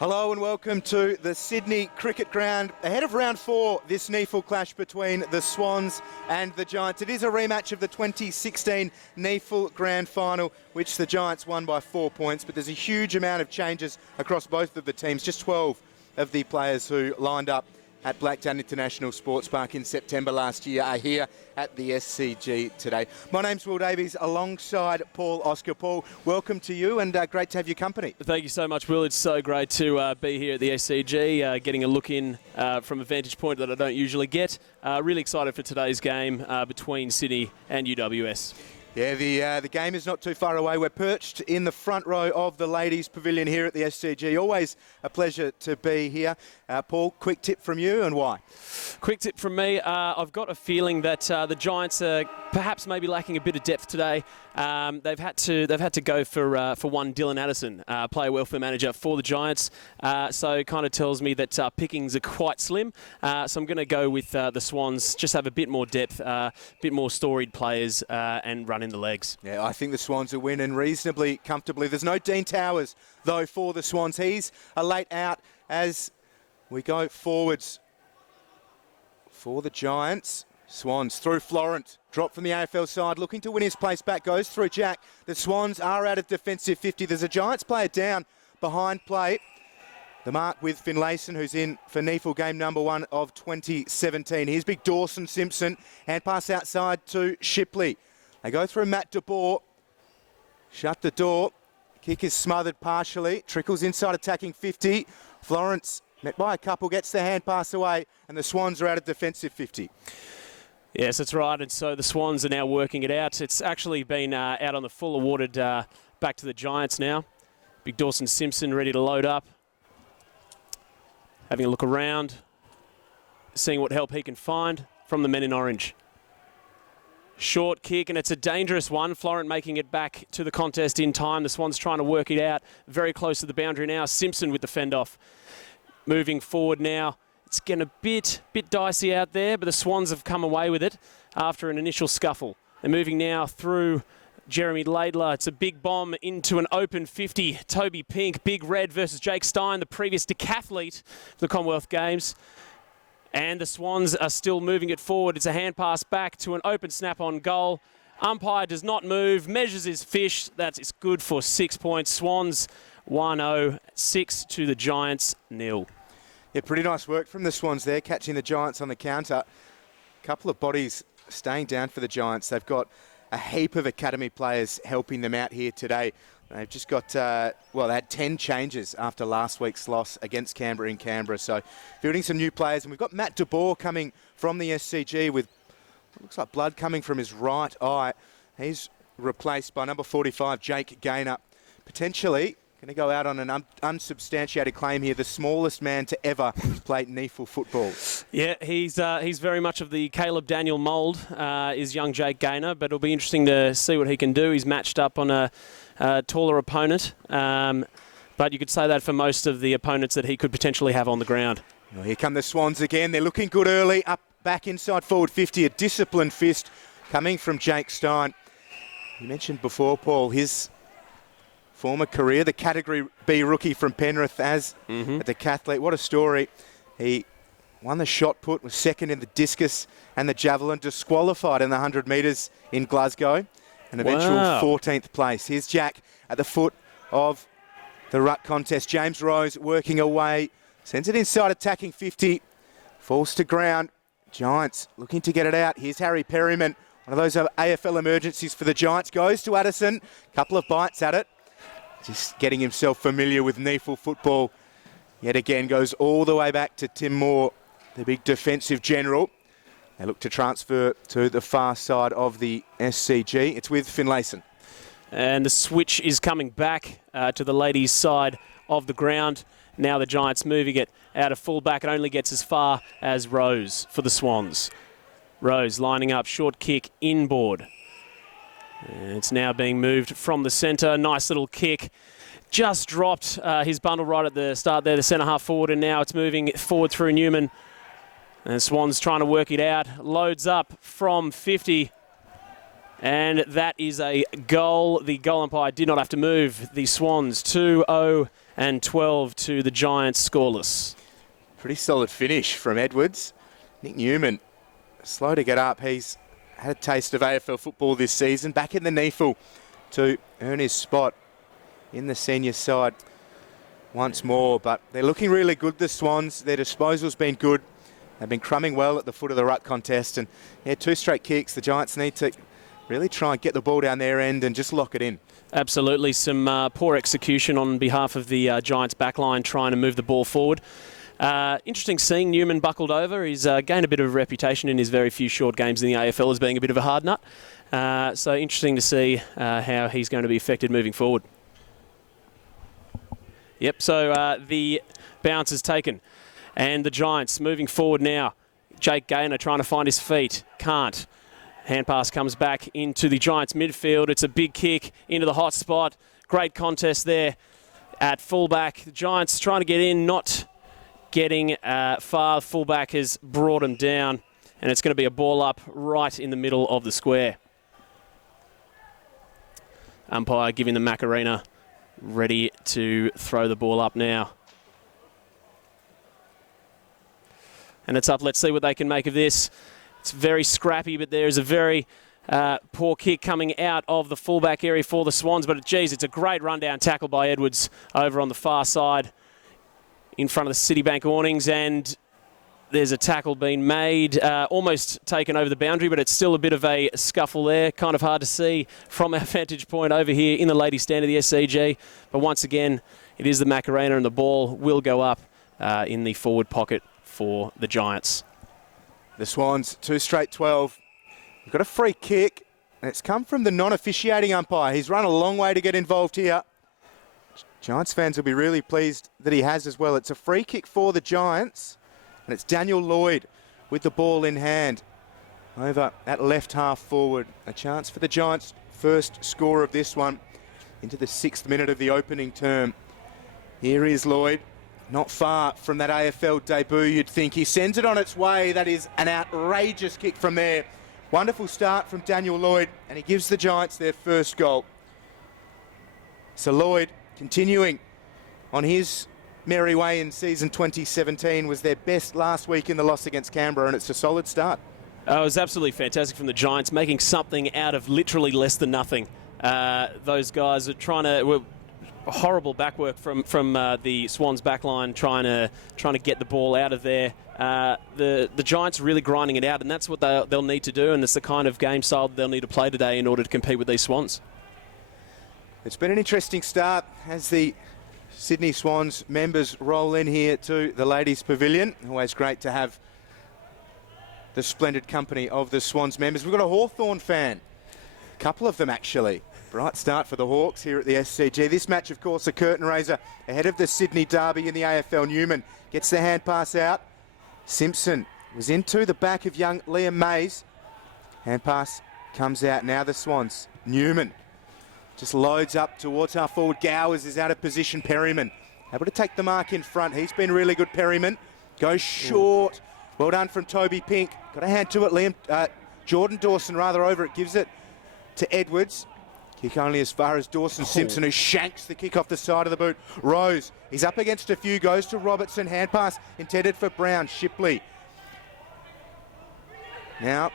Hello and welcome to the Sydney Cricket Ground. Ahead of round 4, this NEAFL clash between the Swans and the Giants. It is a rematch of the 2016 NEAFL Grand Final, which the Giants won by 4 points, but there's a huge amount of changes across both of the teams. Just 12 of the players who lined up at Blacktown International Sports Park in September last year are here at the SCG today. My name's Will Davies alongside Paul Oscar. Paul, welcome to you and great to have your company. Thank you so much, Will. It's so great to be here at the SCG, getting a look in from a vantage point that I don't usually get. Really excited for today's game between Sydney and UWS. Yeah, the game is not too far away. We're perched in the front row of the ladies' pavilion here at the SCG. Always a pleasure to be here. Paul, quick tip from you and why? Quick tip from me. I've got a feeling that the Giants are perhaps maybe lacking a bit of depth today. They've had to go for one Dylan Addison, player welfare manager for the Giants. So it kind of tells me that pickings are quite slim. So I'm going to go with the Swans. Just have a bit more depth, a bit more storied players, and run in the legs. Yeah, I think the Swans will win and reasonably comfortably. There's no Dean Towers though for the Swans. He's a late out as we go forwards for the Giants. Swans through Florent, drop from the AFL side, looking to win his place back, goes through Jack. The Swans are out of defensive 50. There's a Giants player down behind plate. The mark with Finlayson, who's in for NEAFL game number 1 of 2017. Here's big Dawson Simpson, hand pass outside to Shipley. They go through Matt DeBoer, shut the door. Kick is smothered partially, trickles inside attacking 50. Florence, met by a couple, gets the hand pass away, and the Swans are out of defensive 50. Yes, that's right, and so the Swans are now working it out. It's actually been out on the full, awarded back to the Giants now. Big Dawson Simpson ready to load up. Having a look around, seeing what help he can find from the men in orange. Short kick, and it's a dangerous one. Florent making it back to the contest in time. The Swans trying to work it out. Very close to the boundary now. Simpson with the fend off. Moving forward now. It's getting a bit dicey out there, but the Swans have come away with it after an initial scuffle. They're moving now through Jeremy Laidler. It's a big bomb into an open 50. Toby Pink, Big Red versus Jake Stein, the previous decathlete for the Commonwealth Games. And the Swans are still moving it forward. It's a hand pass back to an open snap on goal. Umpire does not move, measures his fish. That is good for 6 points. Swans 1-0, 6 to the Giants 0. Yeah, pretty nice work from the Swans there, catching the Giants on the counter. A couple of bodies staying down for the Giants. They've got a heap of academy players helping them out here today. They've just got, they had 10 changes after last week's loss against Canberra in Canberra. So fielding some new players. And we've got Matt DeBoer coming from the SCG with what looks like blood coming from his right eye. He's replaced by number 45, Jake Gaynor. Potentially going to go out on an unsubstantiated claim here, the smallest man to ever play NEAFL football. Yeah, he's very much of the Caleb Daniel mould, is young Jake Gaynor, but it'll be interesting to see what he can do. He's matched up on a taller opponent, but you could say that for most of the opponents that he could potentially have on the ground. Well, here come the Swans again. They're looking good early, up back inside forward 50, a disciplined fist coming from Jake Stein. You mentioned before, Paul, his former career, the Category B rookie from Penrith as a decathlete. What a story. He won the shot put, was second in the discus and the javelin, disqualified in the 100 metres in Glasgow, an eventual 14th place. Here's Jack at the foot of the ruck contest. James Rose working away, sends it inside attacking 50, falls to ground. Giants looking to get it out. Here's Harry Perryman, one of those AFL emergencies for the Giants. Goes to Addison, couple of bites at it. Just getting himself familiar with NEAFL football. Yet again, goes all the way back to Tim Moore, the big defensive general. They look to transfer to the far side of the SCG. It's with Finlayson. And the switch is coming back to the ladies' side of the ground. Now the Giants moving it out of fullback. It only gets as far as Rose for the Swans. Rose lining up, short kick inboard. And it's now being moved from the centre. Nice little kick. Just dropped his bundle right at the start there, the centre half forward, and now it's moving forward through Newman. And Swans trying to work it out. Loads up from 50. And that is a goal. The goal umpire did not have to move. The Swans 2-0 and 12 to the Giants scoreless. Pretty solid finish from Edwards. Nick Newman, slow to get up. He's had a taste of AFL football this season. Back in the NEAFL to earn his spot in the senior side once more. But they're looking really good, the Swans. Their disposal's been good. They've been crumbing well at the foot of the ruck contest. And yeah, 2 straight kicks. The Giants need to really try and get the ball down their end and just lock it in. Absolutely. Some poor execution on behalf of the Giants backline trying to move the ball forward. Interesting seeing Newman buckled over. He's gained a bit of a reputation in his very few short games in the AFL as being a bit of a hard nut. So interesting to see how he's going to be affected moving forward. Yep, so the bounce is taken. And the Giants moving forward now. Jake Gaynor trying to find his feet. Can't. Hand pass comes back into the Giants midfield. It's a big kick into the hot spot. Great contest there at fullback. The Giants trying to get in, not getting far. Fullback has brought him down, and it's going to be a ball up right in the middle of the square. Umpire giving the Macarena, ready to throw the ball up now. And it's up. Let's see what they can make of this. It's very scrappy, but there's a very poor kick coming out of the fullback area for the Swans. But, geez, it's a great rundown tackle by Edwards over on the far side in front of the Citibank awnings. And there's a tackle being made, almost taken over the boundary, but it's still a bit of a scuffle there. Kind of hard to see from our vantage point over here in the ladies' stand of the SCG. But once again, it is the Macarena, and the ball will go up in the forward pocket for the Giants. The Swans, 2 straight 12. We've got a free kick, and it's come from the non-officiating umpire. He's run a long way to get involved here. Giants fans will be really pleased that he has as well. It's a free kick for the Giants, and it's Daniel Lloyd with the ball in hand over at left half forward. A chance for the Giants' first score of this one into the 6th minute of the opening term. Here is Lloyd. Not far from that AFL debut, you'd think. He sends it on its way. That is an outrageous kick from there. Wonderful start from Daniel Lloyd, and he gives the Giants their first goal. So Lloyd, continuing on his merry way in season 2017, was their best last week in the loss against Canberra, and it's a solid start. It was absolutely fantastic from the Giants, making something out of literally less than nothing. Those guys are trying to... horrible backwork from the Swans backline, trying to get the ball out of there. The Giants really grinding it out, and that's what they'll need to do, and it's the kind of game style they'll need to play today in order to compete with these Swans. It's been an interesting start as the Sydney Swans members roll in here to the Ladies Pavilion. Always great to have the splendid company of the Swans members. We've got a Hawthorn fan, a couple of them actually. Bright start for the Hawks here at the SCG. This match, of course, a curtain raiser ahead of the Sydney Derby in the AFL. Newman gets the hand pass out. Simpson was into the back of young Liam Mays. Hand pass comes out. Now the Swans. Newman just loads up towards half forward. Gowers is out of position. Perryman able to take the mark in front. He's been really good, Perryman. Goes short. Well done from Toby Pink. Got a hand to it. Jordan Dawson rather over it. Gives it to Edwards. Kick only as far as Dawson Simpson, who shanks the kick off the side of the boot. Rose, he's up against a few, goes to Robertson. Hand pass intended for Brown. Shipley. Now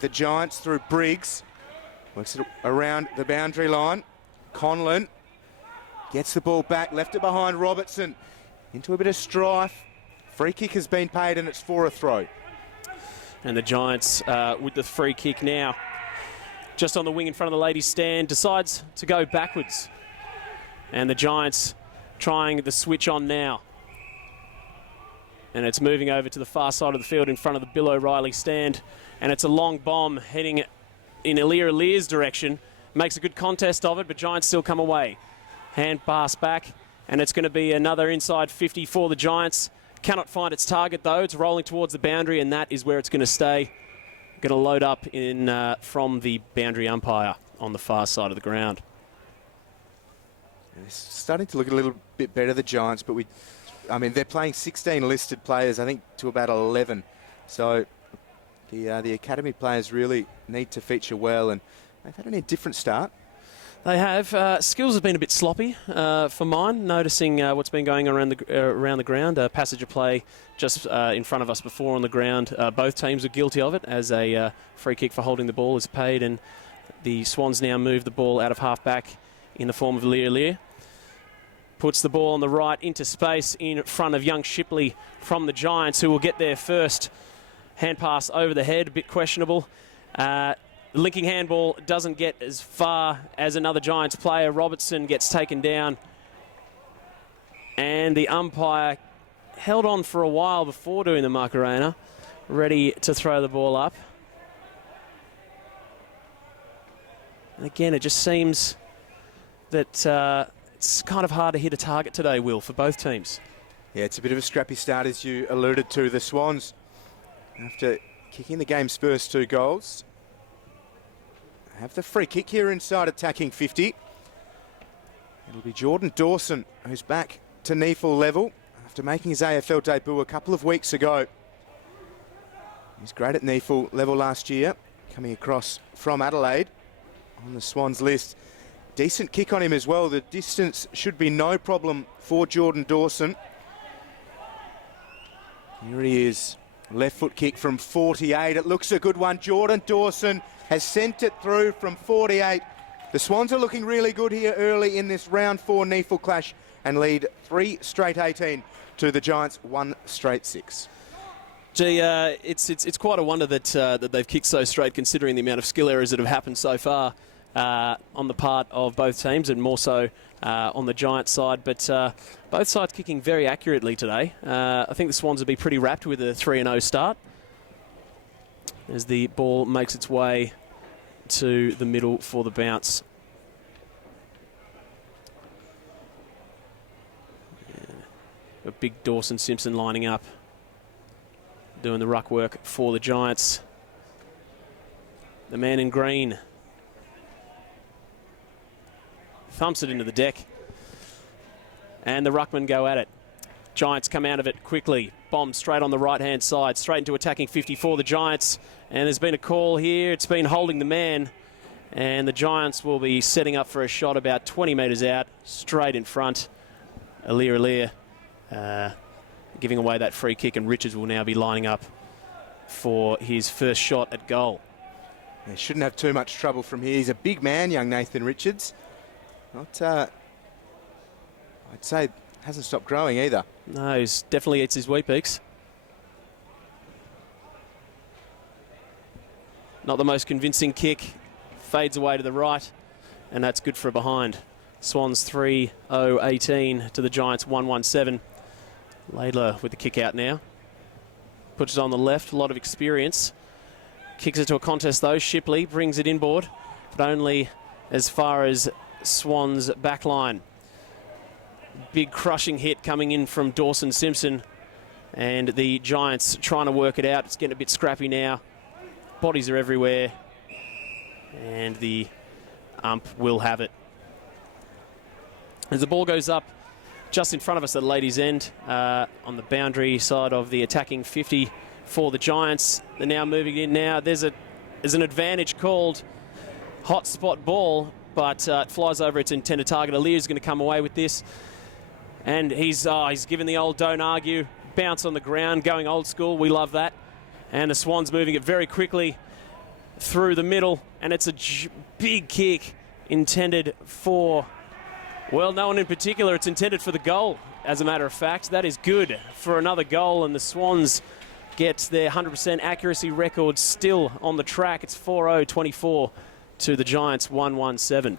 the Giants through Briggs. Works it around the boundary line. Conlon gets the ball back, left it behind Robertson. Into a bit of strife. Free kick has been paid, and it's for a throw. And the Giants with the free kick now. Just on the wing in front of the ladies' stand, decides to go backwards. And the Giants trying the switch on now. And it's moving over to the far side of the field in front of the Bill O'Reilly stand. And it's a long bomb heading in Aliir's direction. Makes a good contest of it, but Giants still come away. Hand pass back, and it's going to be another inside 50 for the Giants. Cannot find its target, though. It's rolling towards the boundary, and that is where it's going to stay. Going to load up in from the boundary umpire on the far side of the ground. It's starting to look a little bit better, the Giants, but they're playing 16 listed players, I think, to about 11. So the academy players really need to feature well, and they've had an indifferent start. They have. Skills have been a bit sloppy for mine, noticing what's been going around the ground. Passage of play just in front of us before on the ground. Both teams are guilty of it, as a free kick for holding the ball is paid, and the Swans now move the ball out of half-back in the form of Lear. Puts the ball on the right into space in front of young Shipley from the Giants, who will get there first. Hand pass over the head, a bit questionable. The linking handball doesn't get as far as another Giants player. Robertson gets taken down. And the umpire held on for a while before doing the Macarena, ready to throw the ball up. And again, it just seems that it's kind of hard to hit a target today, Will, for both teams. Yeah, it's a bit of a scrappy start, as you alluded to. The Swans, after kicking the game's first 2 goals, have the free kick here inside attacking 50. It'll be Jordan Dawson, who's back to NEAFL level after making his AFL debut a couple of weeks ago. He's great at NEAFL level last year, coming across from Adelaide on the Swans list. Decent kick on him as well. The distance should be no problem for Jordan Dawson. Here he is. Left foot kick from 48. It looks a good one. Jordan Dawson has sent it through from 48. The Swans are looking really good here early in this round 4 NEAFL clash and lead 3 straight 18 to the Giants 1 straight 6. Gee, it's quite a wonder that they've kicked so straight, considering the amount of skill errors that have happened so far on the part of both teams, and more so on the Giants side. But both sides kicking very accurately today. I think the Swans will be pretty rapt with a 3-0 start, as the ball makes its way to the middle for the bounce. A big Dawson Simpson lining up, doing the ruck work for the Giants. The man in green thumps it into the deck, and the ruckmen go at it. Giants come out of it quickly. Bomb straight on the right-hand side, straight into attacking 50 for the Giants. And there's been a call here. It's been holding the man. And the Giants will be setting up for a shot about 20 metres out, straight in front. Lear giving away that free kick, and Richards will now be lining up for his first shot at goal. He shouldn't have too much trouble from here. He's a big man, young Nathan Richards. Not, I'd say, hasn't stopped growing either. No, he definitely eats his Weet-Bix. Not the most convincing kick. Fades away to the right, and that's good for a behind. Swans 3-0-18 to the Giants 1-1-7. Laidler with the kick out now. Puts it on the left, a lot of experience. Kicks it to a contest though. Shipley brings it inboard, but only as far as Swans' backline. Big crushing hit coming in from Dawson Simpson, and the Giants trying to work it out. It's getting a bit scrappy now. Bodies are everywhere, and the ump will have it. As the ball goes up just in front of us at the ladies' end, on the boundary side of the attacking 50 for the Giants. They're now moving in now. There's an advantage called hot spot ball, but it flies over its intended target. Alir's going to come away with this. And he's given the old don't argue, bounce on the ground, going old school. We love that. And the Swans moving it very quickly through the middle. And it's a big kick intended for, well, no one in particular. It's intended for the goal, as a matter of fact. That is good for another goal. And the Swans get their 100% accuracy record still on the track. It's 4-0-24 to the Giants 1-1-7.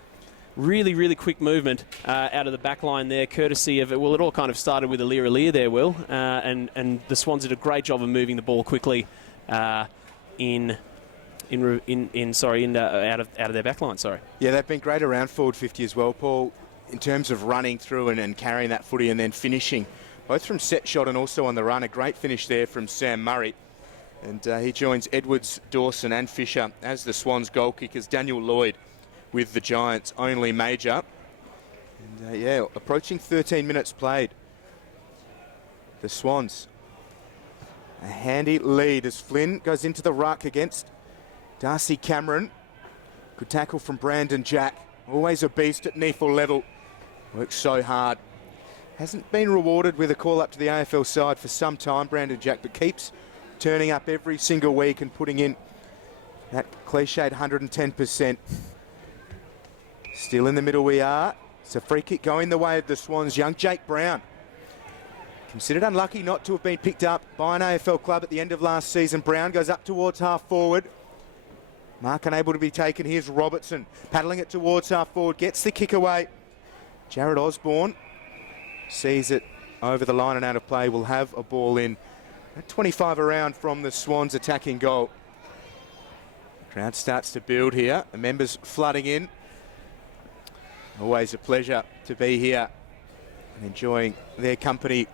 Really, really quick movement out of the back line there, courtesy of, well, it all kind of started with Alir there, Will, and the Swans did a great job of moving the ball quickly out of their back line, sorry. Yeah, they've been great around forward 50 as well, Paul, in terms of running through and carrying that footy and then finishing, both from set shot and also on the run. A great finish there from Sam Murray. And he joins Edwards, Dawson and Fisher as the Swans goal kickers. Daniel Lloyd with the Giants' only major. And yeah, approaching 13 minutes played. The Swans, a handy lead as Flynn goes into the ruck against Darcy Cameron. Good tackle from Brandon Jack. Always a beast at NEAFL level. Works so hard. Hasn't been rewarded with a call up to the AFL side for some time, Brandon Jack, but keeps turning up every single week and putting in that cliched 110%. Still in the middle we are. It's a free kick going the way of the Swans. Young Jake Brown. Considered unlucky not to have been picked up by an AFL club at the end of last season. Brown goes up towards half forward. Mark unable to be taken. Here's Robertson paddling it towards half forward. Gets the kick away. Jared Osborne sees it over the line and out of play. Will have a ball in. At 25 around from the Swans attacking goal. Crowd starts to build here. The members flooding in. Always a pleasure to be here and enjoying their company.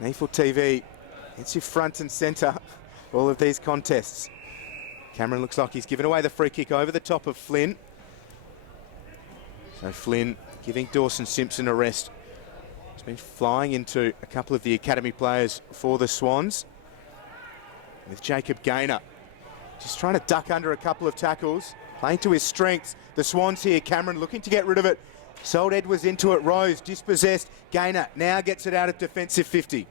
NEAFL TV, it's your front and centre, all of these contests. Cameron looks like he's given away the free kick over the top of Flynn. So Flynn giving Dawson Simpson a rest. He's been flying into a couple of the academy players for the Swans. With Jacob Gaynor just trying to duck under a couple of tackles, playing to his strengths. The Swans here, Cameron looking to get rid of it. Sold Edwards into it, Rose dispossessed. Gaynor now gets it out of defensive 50.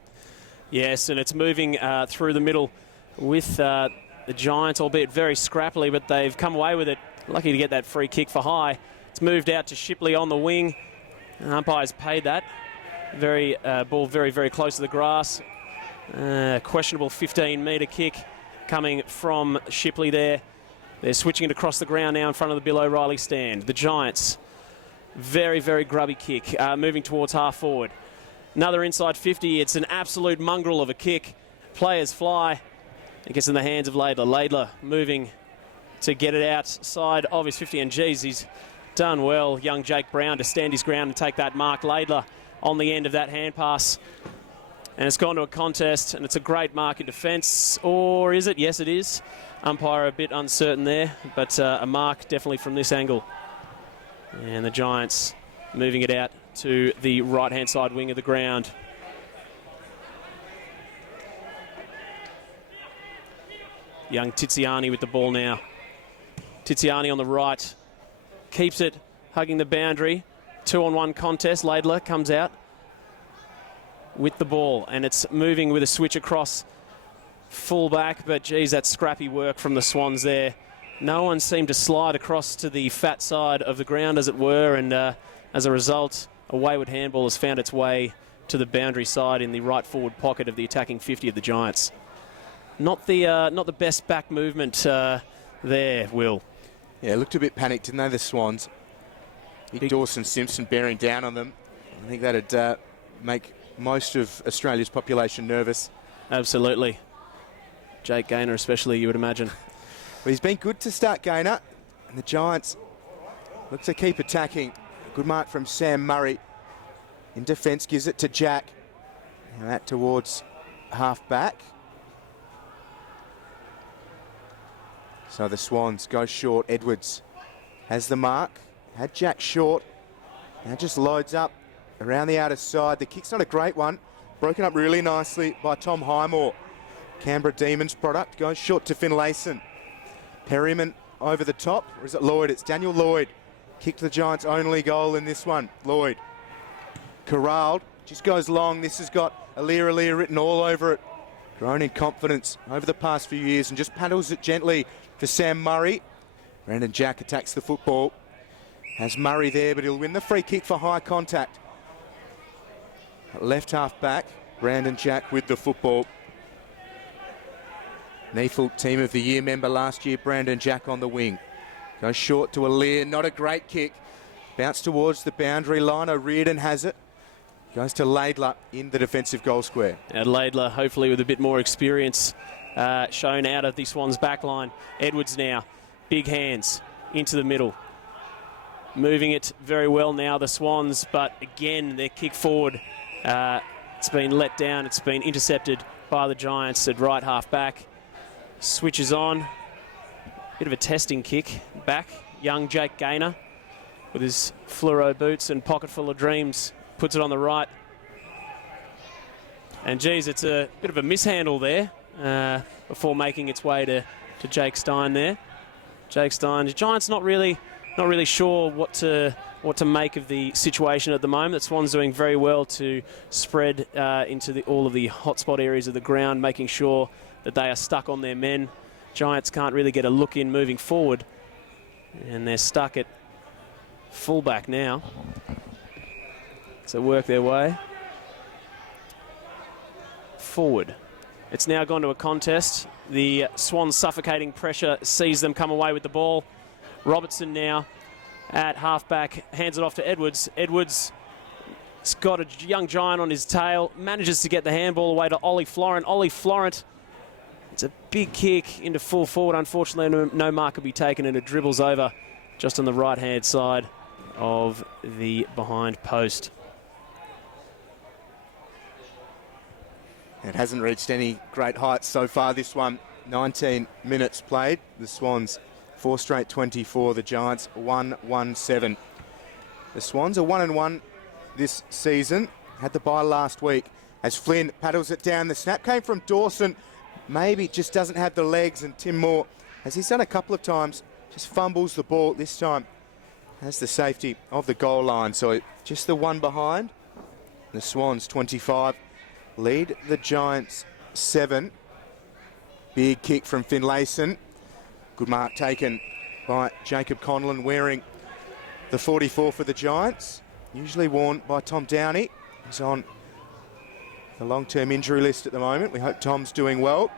Yes, and it's moving through the middle with the Giants, albeit very scrappily, but they've come away with it. Lucky to get that free kick for high. It's moved out to Shipley on the wing. Umpires paid that. Ball very, very close to the grass. Questionable 15-metre kick coming from Shipley there. They're switching it across the ground now in front of the Bill O'Reilly stand. The Giants, very, very grubby kick, moving towards half forward. Another inside 50. It's an absolute mongrel of a kick. Players fly. It gets in the hands of Laidler. Laidler moving to get it outside of his 50. And geez, he's done well, young Jake Brown, to stand his ground and take that mark. Laidler on the end of that hand pass. And it's gone to a contest, and it's a great mark in defence. Or is it? Yes, it is. Umpire a bit uncertain there, but a mark definitely from this angle. And the Giants moving it out to the right-hand side wing of the ground. Young Tiziani with the ball now. Tiziani on the right. Keeps it, hugging the boundary. 2-on-1 contest. Laidler comes out with the ball, and it's moving with a switch across full-back, but geez, that's scrappy work from the Swans there. No one seemed to slide across to the fat side of the ground, as it were, and as a result, a wayward handball has found its way to the boundary side in the right forward pocket of the attacking 50 of the Giants. Not the best back movement there, Will. Yeah, looked a bit panicked, didn't they, the Swans? Big Dawson Simpson bearing down on them. I think that'd make most of Australia's population nervous. Absolutely. Jake Gaynor especially, you would imagine. Well, he's been good to start, Gaynor, and the Giants look to keep attacking. A good mark from Sam Murray. In defence, gives it to Jack. And that towards half-back. So the Swans go short. Edwards has the mark. Had Jack short. Now just loads up around the outer side. The kick's not a great one. Broken up really nicely by Tom Highmore. Canberra Demons product. Goes short to Finlayson. Perryman over the top. Or is it Lloyd? It's Daniel Lloyd. Kicked the Giants' only goal in this one. Lloyd. Corralled. Just goes long. This has got Alir written all over it. Grown in confidence over the past few years and just paddles it gently for Sam Murray. Brandon Jack attacks the football. Has Murray there, but he'll win the free kick for high contact. Left half back, Brandon Jack with the football. NEAFL Team of the Year member last year, Brandon Jack on the wing. Goes short to Alir, not a great kick. Bounce towards the boundary line, O'Riordan has it. Goes to Laidler in the defensive goal square. And Laidler, hopefully with a bit more experience, shown out of the Swans back line. Edwards now, big hands into the middle. Moving it very well now, the Swans, but again, their kick forward, it's been let down. It's been intercepted by the Giants at right half back. Switches on. Bit of a testing kick back. Young Jake Gaynor with his fluoro boots and pocket full of dreams. Puts it on the right. And geez, it's a bit of a mishandle there before making its way to Jake Stein there. Jake Stein. The Giants not really sure what to make of the situation at the moment. The Swans doing very well to spread into all of the hotspot areas of the ground, making sure that they are stuck on their men. Giants can't really get a look in moving forward, and they're stuck at fullback now. So work their way forward. It's now gone to a contest. The Swans suffocating pressure sees them come away with the ball. Robertson now at halfback, hands it off to Edwards. Edwards has got a young giant on his tail, manages to get the handball away to Ollie Florent. Ollie Florent, it's a big kick into full forward. Unfortunately, no mark could be taken, and it dribbles over just on the right-hand side of the behind post. It hasn't reached any great heights so far, this one. 19 minutes played. The Swans 4 straight 24. The Giants 1-1-7. The Swans are 1-1 this season. Had the bye last week as Flynn paddles it down. The snap came from Dawson. Maybe just doesn't have the legs, and Tim Moore, as he's done a couple of times, just fumbles the ball. This time has the safety of the goal line. So just the one behind. The Swans 25. Lead the Giants 7. Big kick from Finlayson. Good mark taken by Jacob Conlon, wearing the 44 for the Giants. Usually worn by Tom Downey. He's on the long-term injury list at the moment. We hope Tom's doing well.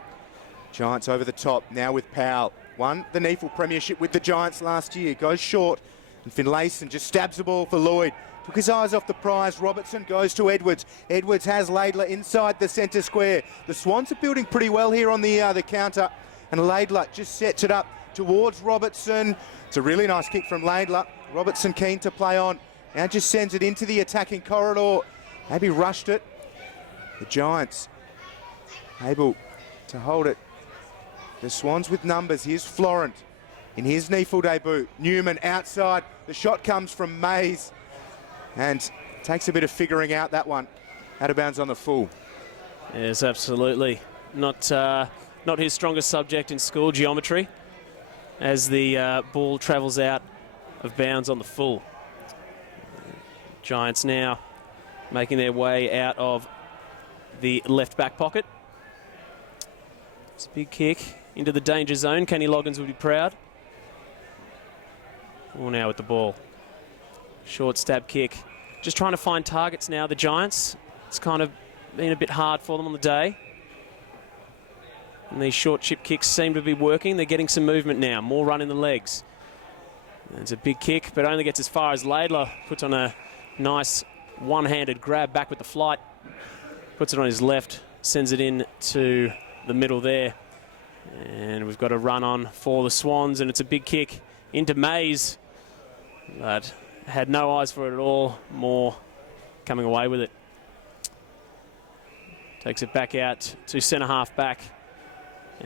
Giants over the top now with Powell. Won the NEAFL Premiership with the Giants last year. Goes short, and Finlayson just stabs the ball for Lloyd. Took his eyes off the prize. Robertson goes to Edwards. Edwards has Laidler inside the centre square. The Swans are building pretty well here on the counter, and Laidler just sets it up towards Robertson. It's a really nice kick from Laidler. Robertson keen to play on. Now just sends it into the attacking corridor. Maybe rushed it. The Giants able to hold it. The Swans with numbers. Here's Florent in his NEAFL debut. Newman outside. The shot comes from Mays, and takes a bit of figuring out that one. Out of bounds on the full. Yes, absolutely. Not his strongest subject in school, geometry, as the ball travels out of bounds on the full. Giants now making their way out of the left back pocket. It's a big kick into the danger zone. Kenny Loggins would be proud. Oh, now with the ball. Short stab kick. Just trying to find targets now, the Giants. It's kind of been a bit hard for them on the day. And these short chip kicks seem to be working. They're getting some movement now. More run in the legs. It's a big kick, but only gets as far as Laidler. Puts on a nice one-handed grab back with the flight. Puts it on his left. Sends it in to the middle there. And we've got a run on for the Swans, and it's a big kick into Mays. But had no eyes for it at all. Moore coming away with it. Takes it back out to centre half back.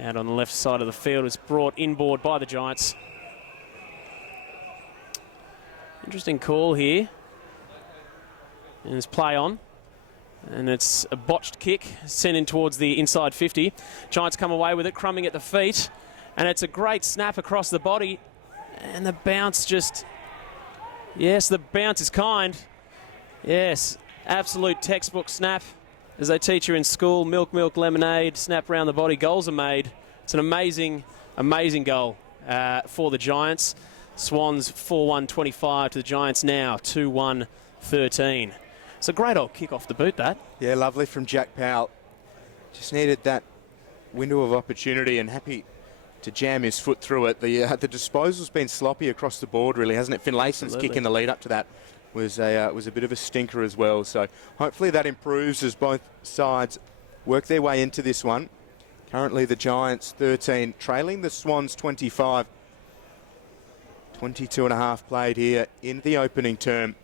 Out on the left side of the field. It's brought inboard by the Giants. Interesting call here. And there's play on. And it's a botched kick sent in towards the inside 50. Giants come away with it, crumbing at the feet. And it's a great snap across the body. And the bounce just... Yes, the bounce is kind. Yes, absolute textbook snap. As they teach you in school, milk, milk, lemonade, snap round the body, goals are made. It's an amazing, amazing goal for the Giants. Swans 4-1-25 to the Giants now, 2-1-13. It's a great old kick off the boot, that. Yeah, lovely from Jack Powell. Just needed that window of opportunity, and happy to jam his foot through it. The disposal's been sloppy across the board, really, hasn't it? Finlayson's kick in the lead up to that was a bit of a stinker as well. So hopefully that improves as both sides work their way into this one. Currently the Giants 13, trailing the Swans 25. 22 and a half played here in the opening term.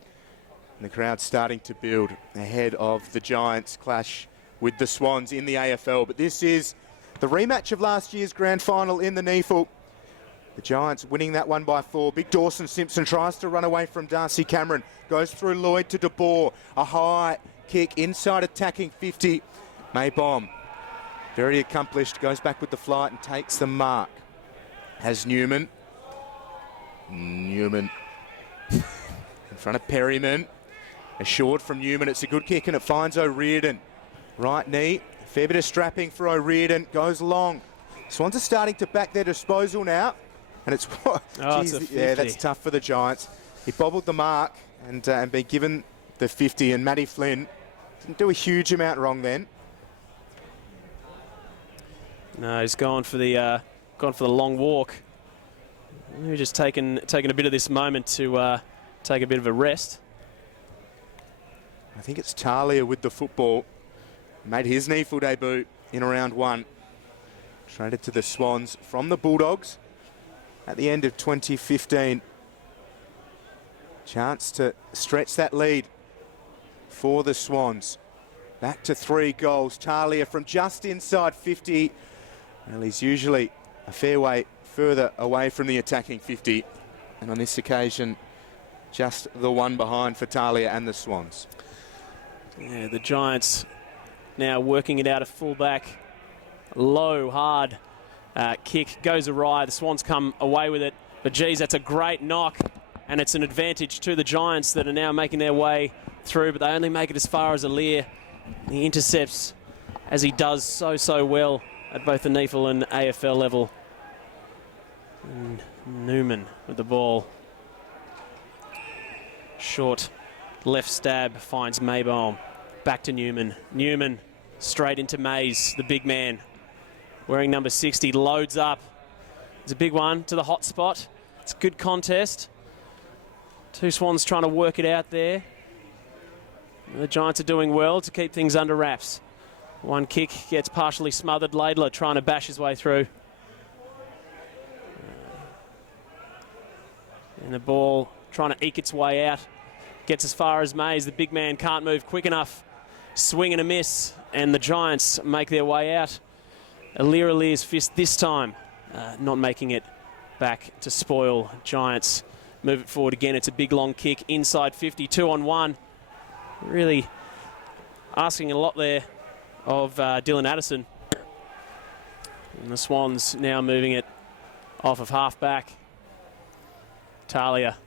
And the crowd's starting to build ahead of the Giants' clash with the Swans in the AFL. But this is the rematch of last year's grand final in the NEAFL. The Giants winning that one by 4. Big Dawson Simpson tries to run away from Darcy Cameron. Goes through Lloyd to De Boer. A high kick inside attacking 50. Maybom, very accomplished, goes back with the flight and takes the mark. Has Newman. Newman in front of Perryman. A short from Newman. It's a good kick and it finds O'Riordan. Right knee. Fair bit of strapping for O'Riordan. Goes long. Swans are starting to back their disposal now. And it's... yeah, that's tough for the Giants. He bobbled the mark and been given the 50. And Matty Flynn didn't do a huge amount wrong then. No, he's gone for the long walk. We're just taking a bit of this moment to take a bit of a rest. I think it's Talia with the football. Made his NEAFL debut in round 1. Traded to the Swans from the Bulldogs at the end of 2015. Chance to stretch that lead for the Swans. Back to 3 goals. Talia from just inside 50. Well, he's usually a fair way further away from the attacking 50. And on this occasion, just the one behind for Talia and the Swans. Yeah, the Giants now working it out of fullback. Low, hard kick goes awry. The Swans come away with it. But geez, that's a great knock. And it's an advantage to the Giants that are now making their way through. But they only make it as far as Aliir. He intercepts as he does so well at both the NEAFL and AFL level. And Newman with the ball. Short left stab finds Maybaum. Back to Newman. Newman straight into Mays, the big man. Wearing number 60, loads up. It's a big one to the hot spot. It's a good contest. 2 Swans trying to work it out there. The Giants are doing well to keep things under wraps. One kick gets partially smothered. Laidler trying to bash his way through. And the ball trying to eke its way out. Gets as far as Mays. The big man can't move quick enough. Swing and a miss. And the Giants make their way out. Alir's fist this time. Not making it back to spoil. Giants move it forward again. It's a big long kick. Inside 50. 2-on-1. Really asking a lot there of Dylan Addison. And the Swans now moving it off of half-back. Talia.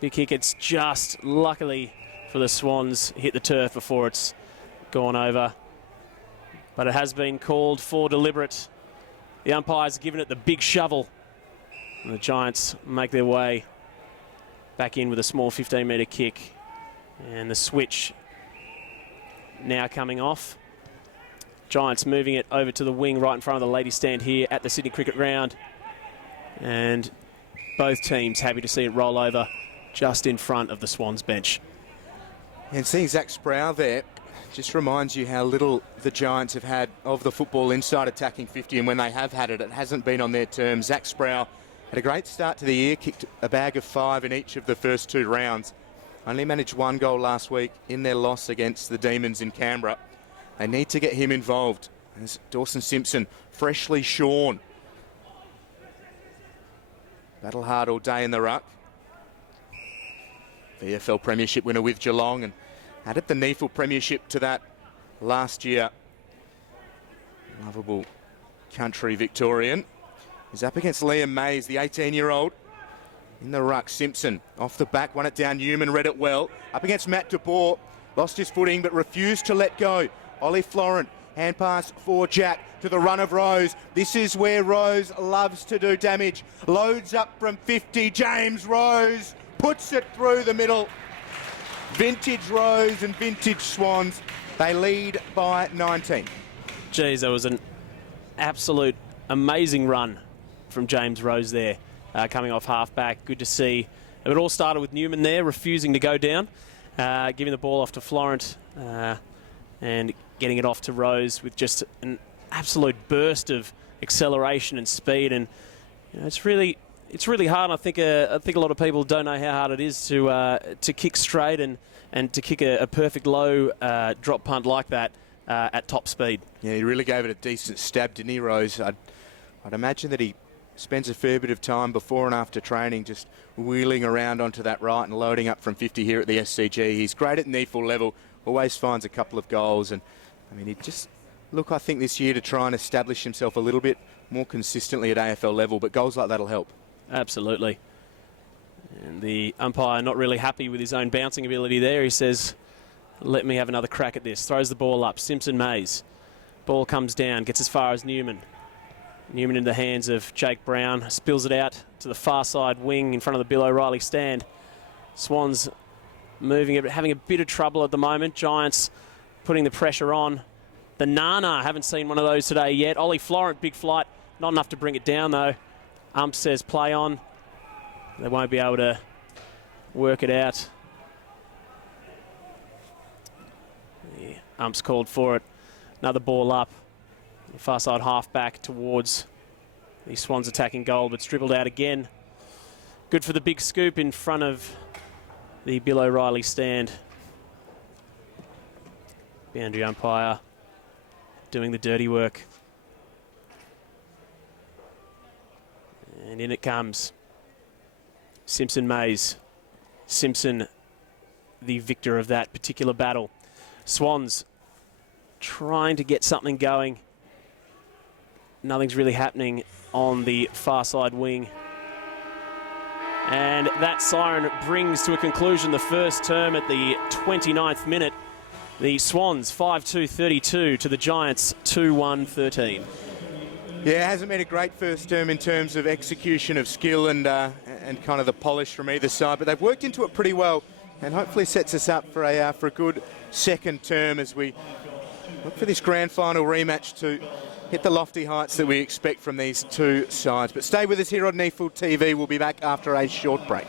Big kick. It's just, luckily for the Swans, hit the turf before it's gone over. But it has been called for deliberate. The umpire's given it the big shovel. And the Giants make their way back in with a small 15-metre kick. And the switch now coming off. Giants moving it over to the wing right in front of the ladies' stand here at the Sydney Cricket Ground. And both teams happy to see it roll over just in front of the Swans bench. And seeing Zach Sproul there just reminds you how little the Giants have had of the football inside attacking 50, and when they have had it, it hasn't been on their terms. Zach Sproul had a great start to the year, kicked a bag of 5 in each of the first 2 rounds. Only managed 1 goal last week in their loss against the Demons in Canberra. They need to get him involved. As Dawson Simpson, freshly shorn. Battle hard all day in the ruck. VFL Premiership winner with Geelong and added the NEAFL Premiership to that last year. Lovable country Victorian. He's up against Liam Mays, the 18-year-old. In the ruck, Simpson off the back, won it down. Newman read it well. Up against Matt DeBoer. Lost his footing but refused to let go. Ollie Florent, hand pass for Jack to the run of Rose. This is where Rose loves to do damage. Loads up from 50. James Rose puts it through the middle. Vintage Rose and vintage Swans. They lead by 19. Geez, that was an absolute amazing run from James Rose there. Coming off half-back. Good to see. It all started with Newman there, refusing to go down, giving the ball off to Florent and getting it off to Rose with just an absolute burst of acceleration and speed. And you know, it's really hard. I think a lot of people don't know how hard it is to kick straight and to kick a perfect low drop punt like that at top speed. Yeah, he really gave it a decent stab, didn't he, Rose? I'd imagine that he spends a fair bit of time before and after training just wheeling around onto that right and loading up from 50 here at the SCG. He's great at NEAFL level, always finds a couple of goals. And, I mean, he just look, I think, this year to try and establish himself a little bit more consistently at AFL level, but goals like that will help. Absolutely. And the umpire not really happy with his own bouncing ability there. He says, let me have another crack at this. Throws the ball up. Simpson-Mays. Ball comes down, gets as far as Newman. Newman in the hands of Jake Brown. Spills it out to the far side wing in front of the Bill O'Reilly stand. Swans moving it, having a bit of trouble at the moment. Giants putting the pressure on. The Nana, haven't seen one of those today yet. Ollie Florent, big flight. Not enough to bring it down though. Ump says play on. They won't be able to work it out. The ump's called for it. Another ball up. The far side half back towards the Swans attacking goal, but it's dribbled out again. Good for the big scoop in front of the Bill O'Reilly stand. Boundary umpire doing the dirty work. And in it comes. Simpson-Mays. Simpson, the victor of that particular battle. Swans trying to get something going. Nothing's really happening on the far side wing. And that siren brings to a conclusion the first term at the 29th minute. The Swans 5-2-32 to the Giants 2-1-13. Yeah, it hasn't been a great first term in terms of execution of skill and kind of the polish from either side, but they've worked into it pretty well, and hopefully sets us up for a good second term as we look for this grand final rematch to hit the lofty heights that we expect from these two sides. But stay with us here on NEAFL TV. We'll be back after a short break.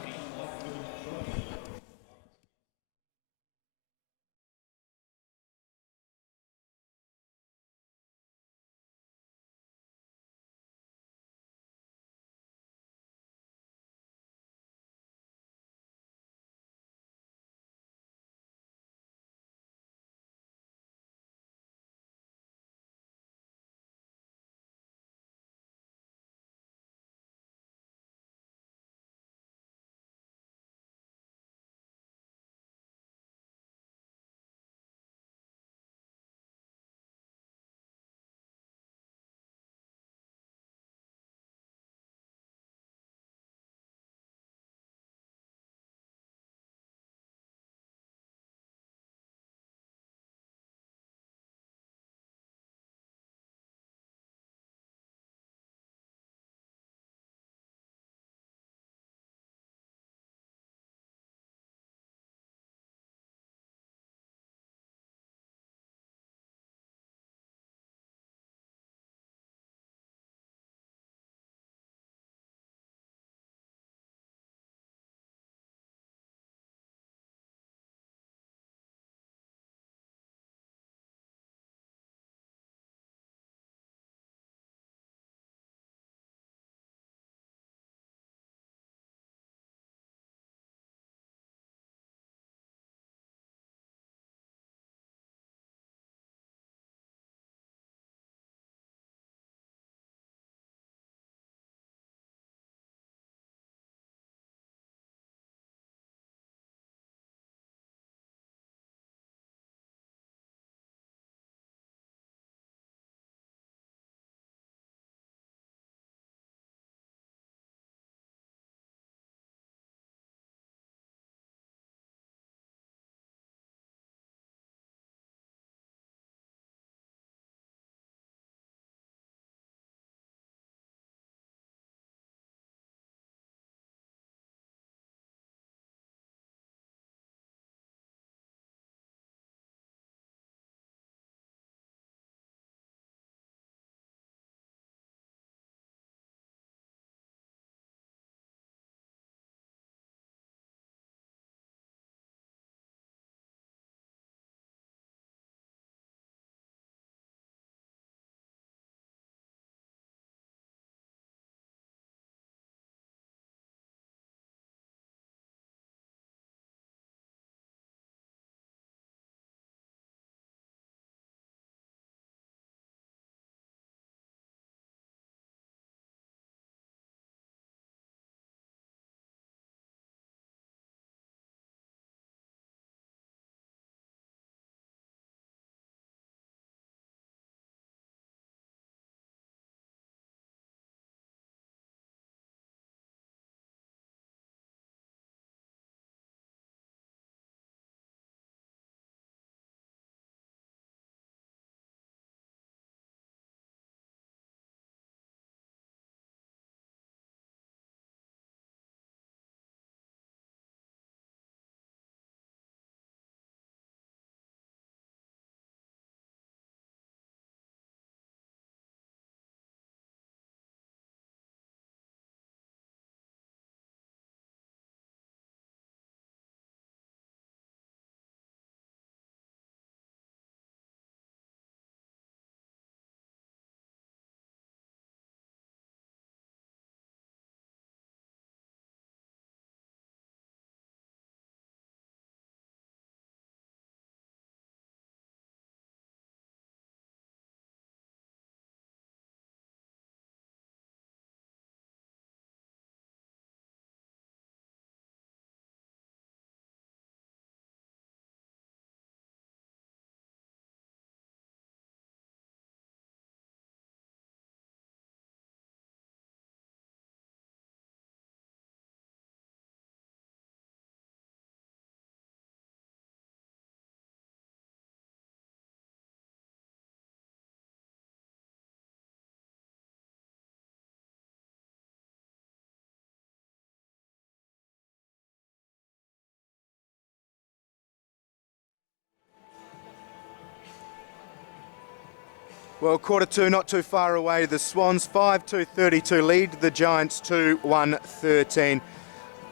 Well, quarter two, not too far away. The Swans 5-2-32 lead the Giants 2-1-13.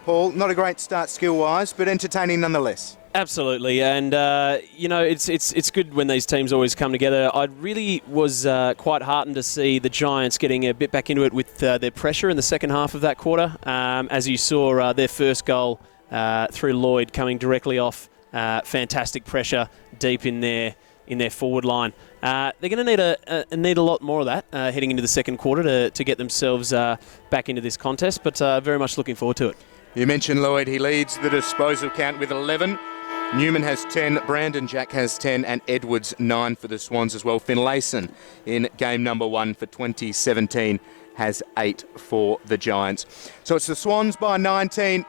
Paul, not a great start skill-wise, but entertaining nonetheless. Absolutely, and you know, it's good when these teams always come together. I really was quite heartened to see the Giants getting a bit back into it with their pressure in the second half of that quarter. As you saw, their first goal through Lloyd coming directly off fantastic pressure deep in their forward line. They're going to need a lot more of that heading into the second quarter to get themselves back into this contest, but very much looking forward to it. You mentioned Lloyd. He leads the disposal count with 11. Newman has 10, Brandon Jack has 10, and Edwards 9 for the Swans as well. Finlayson in game number 1 for 2017 has 8 for the Giants. So it's the Swans by 19.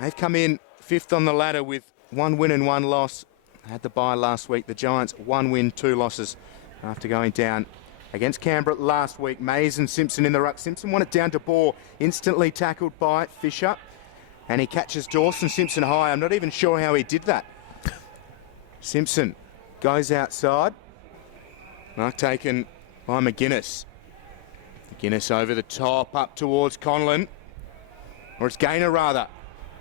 They've come in 5th on the ladder with 1 win and 1 loss. Had the bye last week. The Giants 1 win, 2 losses after going down against Canberra last week. Mays and Simpson in the ruck. Simpson won it down to Bohr, instantly tackled by Fisher. And he catches Dawson Simpson high. I'm not even sure how he did that. Simpson goes outside. Mark taken by McGuinness. McGuinness over the top, up towards Conlon. Or it's Gaynor rather.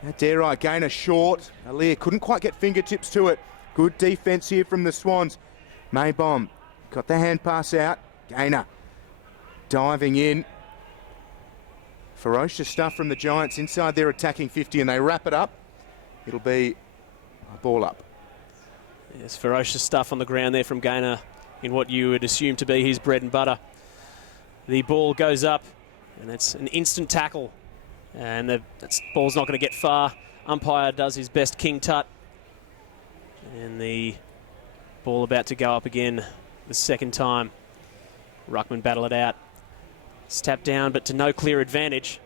How dare I? Gaynor short. Aliir couldn't quite get fingertips to it. Good defence here from the Swans. Maybom got the hand pass out. Gaynor diving in. Ferocious stuff from the Giants inside their attacking 50, and they wrap it up. It'll be a ball up. Yes, ferocious stuff on the ground there from Gaynor in what you would assume to be his bread and butter. The ball goes up, and it's an instant tackle. And that ball's not going to get far. Umpire does his best king tut. And the ball about to go up again the second time. Ruckman battle it out. It's tapped down, but to no clear advantage.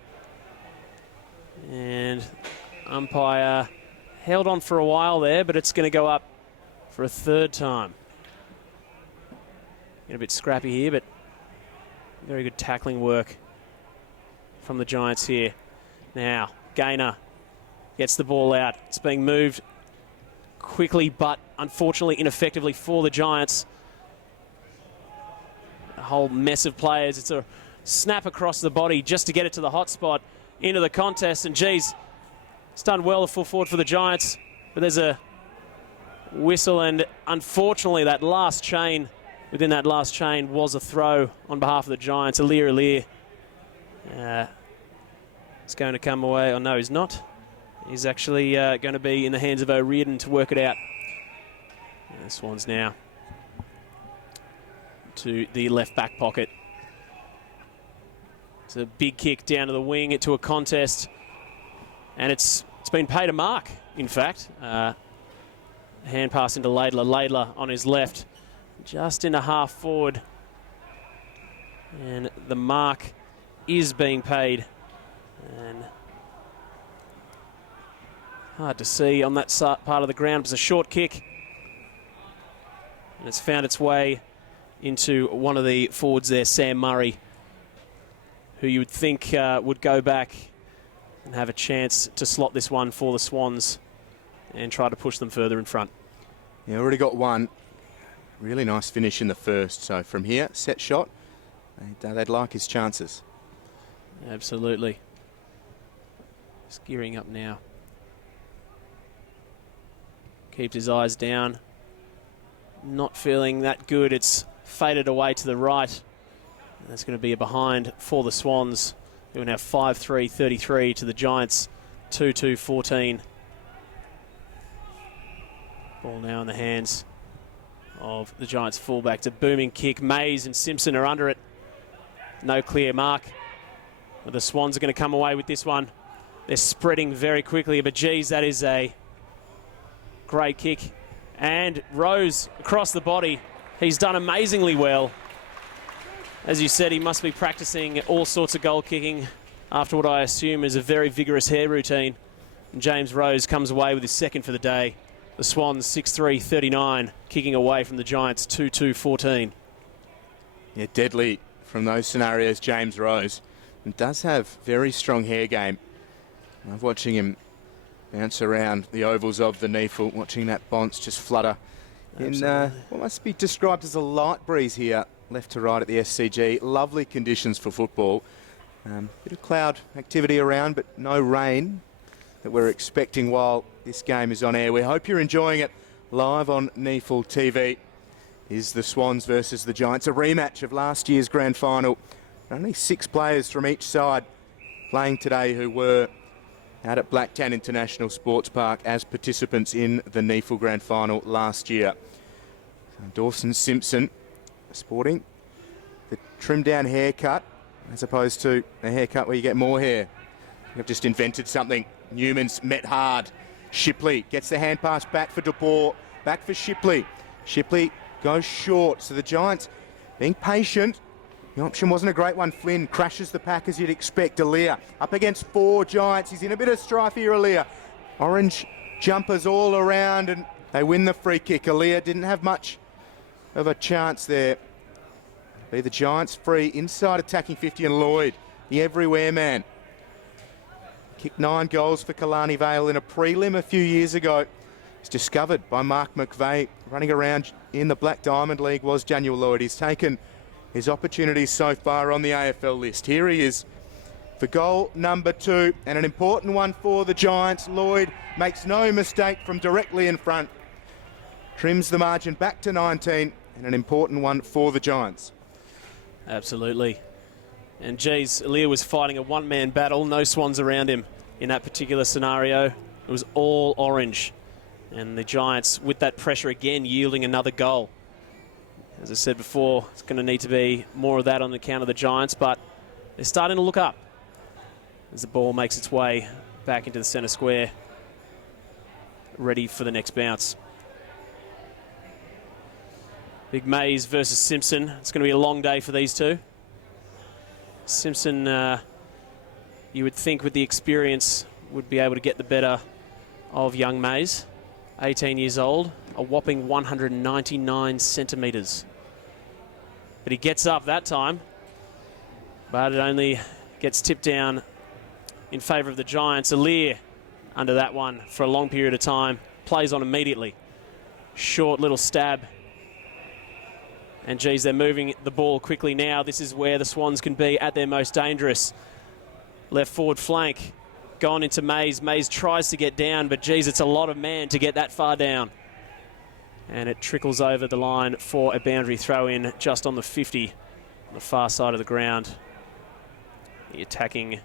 And umpire held on for a while there, but it's going to go up for a third time. Getting a bit scrappy here, but very good tackling work from the Giants here. Now, Gaynor gets the ball out. It's being moved quickly, but unfortunately ineffectively for the Giants. A whole mess of players. It's a snap across the body just to get it to the hot spot into the contest. And geez, it's done well, the full forward for the Giants. But there's a whistle, and unfortunately that last chain, within that last chain, was a throw on behalf of the Giants. Aliir. It's going to come away. Oh, no, he's not. He's actually going to be in the hands of O'Riordan to work it out. And the Swans now to the left back pocket. It's a big kick down to the wing into a contest. And it's been paid a mark, in fact. Hand pass into Laidler. Laidler on his left, just in a half forward. And the mark is being paid. And hard to see on that part of the ground. It was a short kick. And it's found its way into one of the forwards there, Sam Murray, who you would think would go back and have a chance to slot this one for the Swans and try to push them further in front. Yeah, already got one. Really nice finish in the first. So from here, set shot. They'd like his chances. Absolutely. Just gearing up now. Keeps his eyes down. Not feeling that good. It's faded away to the right. That's going to be a behind for the Swans. They will now 5-3-33 to the Giants, 2-2-14. Ball now in the hands of the Giants fullback. It's a booming kick. Mays and Simpson are under it. No clear mark. But the Swans are going to come away with this one. They're spreading very quickly, but geez, that is a great kick. And Rose across the body. He's done amazingly well. As you said, he must be practicing all sorts of goal kicking after what I assume is a very vigorous hair routine. And James Rose comes away with his second for the day. The Swans 6-3-39, kicking away from the Giants 2-2-14. Yeah, deadly from those scenarios, James Rose. And does have very strong hair game. I'm watching him bounce around the ovals of the NEAFL, watching that bounce just flutter in what must be described as a light breeze here, left to right at the SCG. Lovely conditions for football. Bit of cloud activity around, but no rain that we're expecting while this game is on air. We hope you're enjoying it. Live on NEAFL TV is the Swans versus the Giants, a rematch of last year's grand final. Only 6 players from each side playing today who were out at Blacktown International Sports Park as participants in the NEAFL grand final last year. So Dawson Simpson sporting the trimmed down haircut as opposed to a haircut where you get more hair. You've just invented something. Newman's met hard. Shipley gets the hand pass back for DeBoer. Back for Shipley. Shipley goes short. So the Giants being patient. The option wasn't a great one. Flynn crashes the pack as you'd expect. Aaliyah up against 4 Giants. He's in a bit of strife here, Aaliyah. Orange jumpers all around and they win the free kick. Aaliyah didn't have much of a chance there. Be the Giants free inside attacking 50 and Lloyd, the everywhere man. Kicked 9 goals for Killarney Vale in a prelim a few years ago. He's discovered by Mark McVeigh. Running around in the Black Diamond League was Daniel Lloyd. He's taken his opportunities so far on the AFL list. Here he is for goal number 2 and an important one for the Giants. Lloyd makes no mistake from directly in front. Trims the margin back to 19 and an important one for the Giants. Absolutely. And geez, Aaliyah was fighting a one-man battle, no Swans around him in that particular scenario. It was all orange. And the Giants, with that pressure again, yielding another goal. As I said before, it's going to need to be more of that on the account of the Giants, but they're starting to look up as the ball makes its way back into the centre square, ready for the next bounce. Big Mays versus Simpson. It's going to be a long day for these two. Simpson, you would think with the experience, would be able to get the better of young Mays. 18 years old, a whopping 199 centimetres. But he gets up that time, but it only gets tipped down in favour of the Giants. Aaliyah under that one for a long period of time, plays on immediately. Short little stab. And geez, they're moving the ball quickly now. This is where the Swans can be at their most dangerous. Left forward flank, gone into Mays. Mays tries to get down, but geez, it's a lot of man to get that far down. And it trickles over the line for a boundary throw in just on the 50, on the far side of the ground. The attacking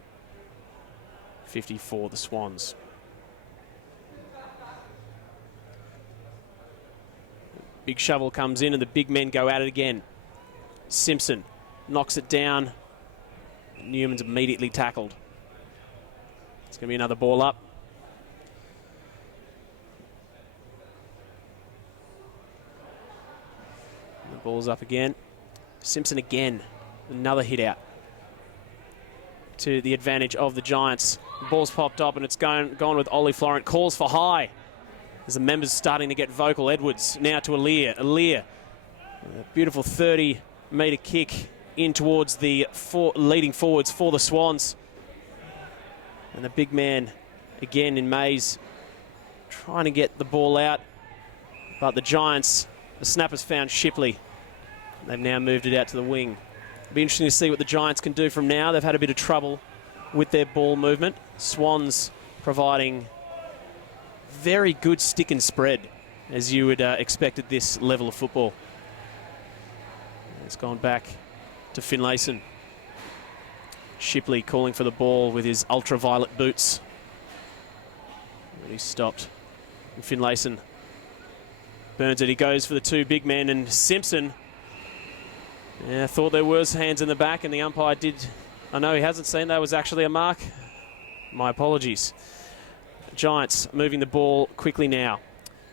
50 for the Swans. Big shovel comes in and the big men go at it again. Simpson knocks it down. Newman's immediately tackled. It's going to be another ball up. The ball's up again. Simpson again. Another hit out to the advantage of the Giants. The ball's popped up and it's gone with Ollie Florent. Calls for high. As the members starting to get vocal. Edwards now to Aaliyah. Aaliyah, a beautiful 30-metre kick in towards the leading forwards for the Swans. And the big man again in Mays trying to get the ball out. But the Giants, the snappers found Shipley. They've now moved it out to the wing. It'll be interesting to see what the Giants can do from now. They've had a bit of trouble with their ball movement. Swans providing very good stick and spread, as you would expect at this level of football. It's gone back to Finlayson. Shipley calling for the ball with his ultraviolet boots. But he's stopped. And Finlayson burns it. He goes for the 2 big men, and Simpson thought there was hands in the back, and the umpire did. I know he hasn't seen that was actually a mark. My apologies. Giants moving the ball quickly now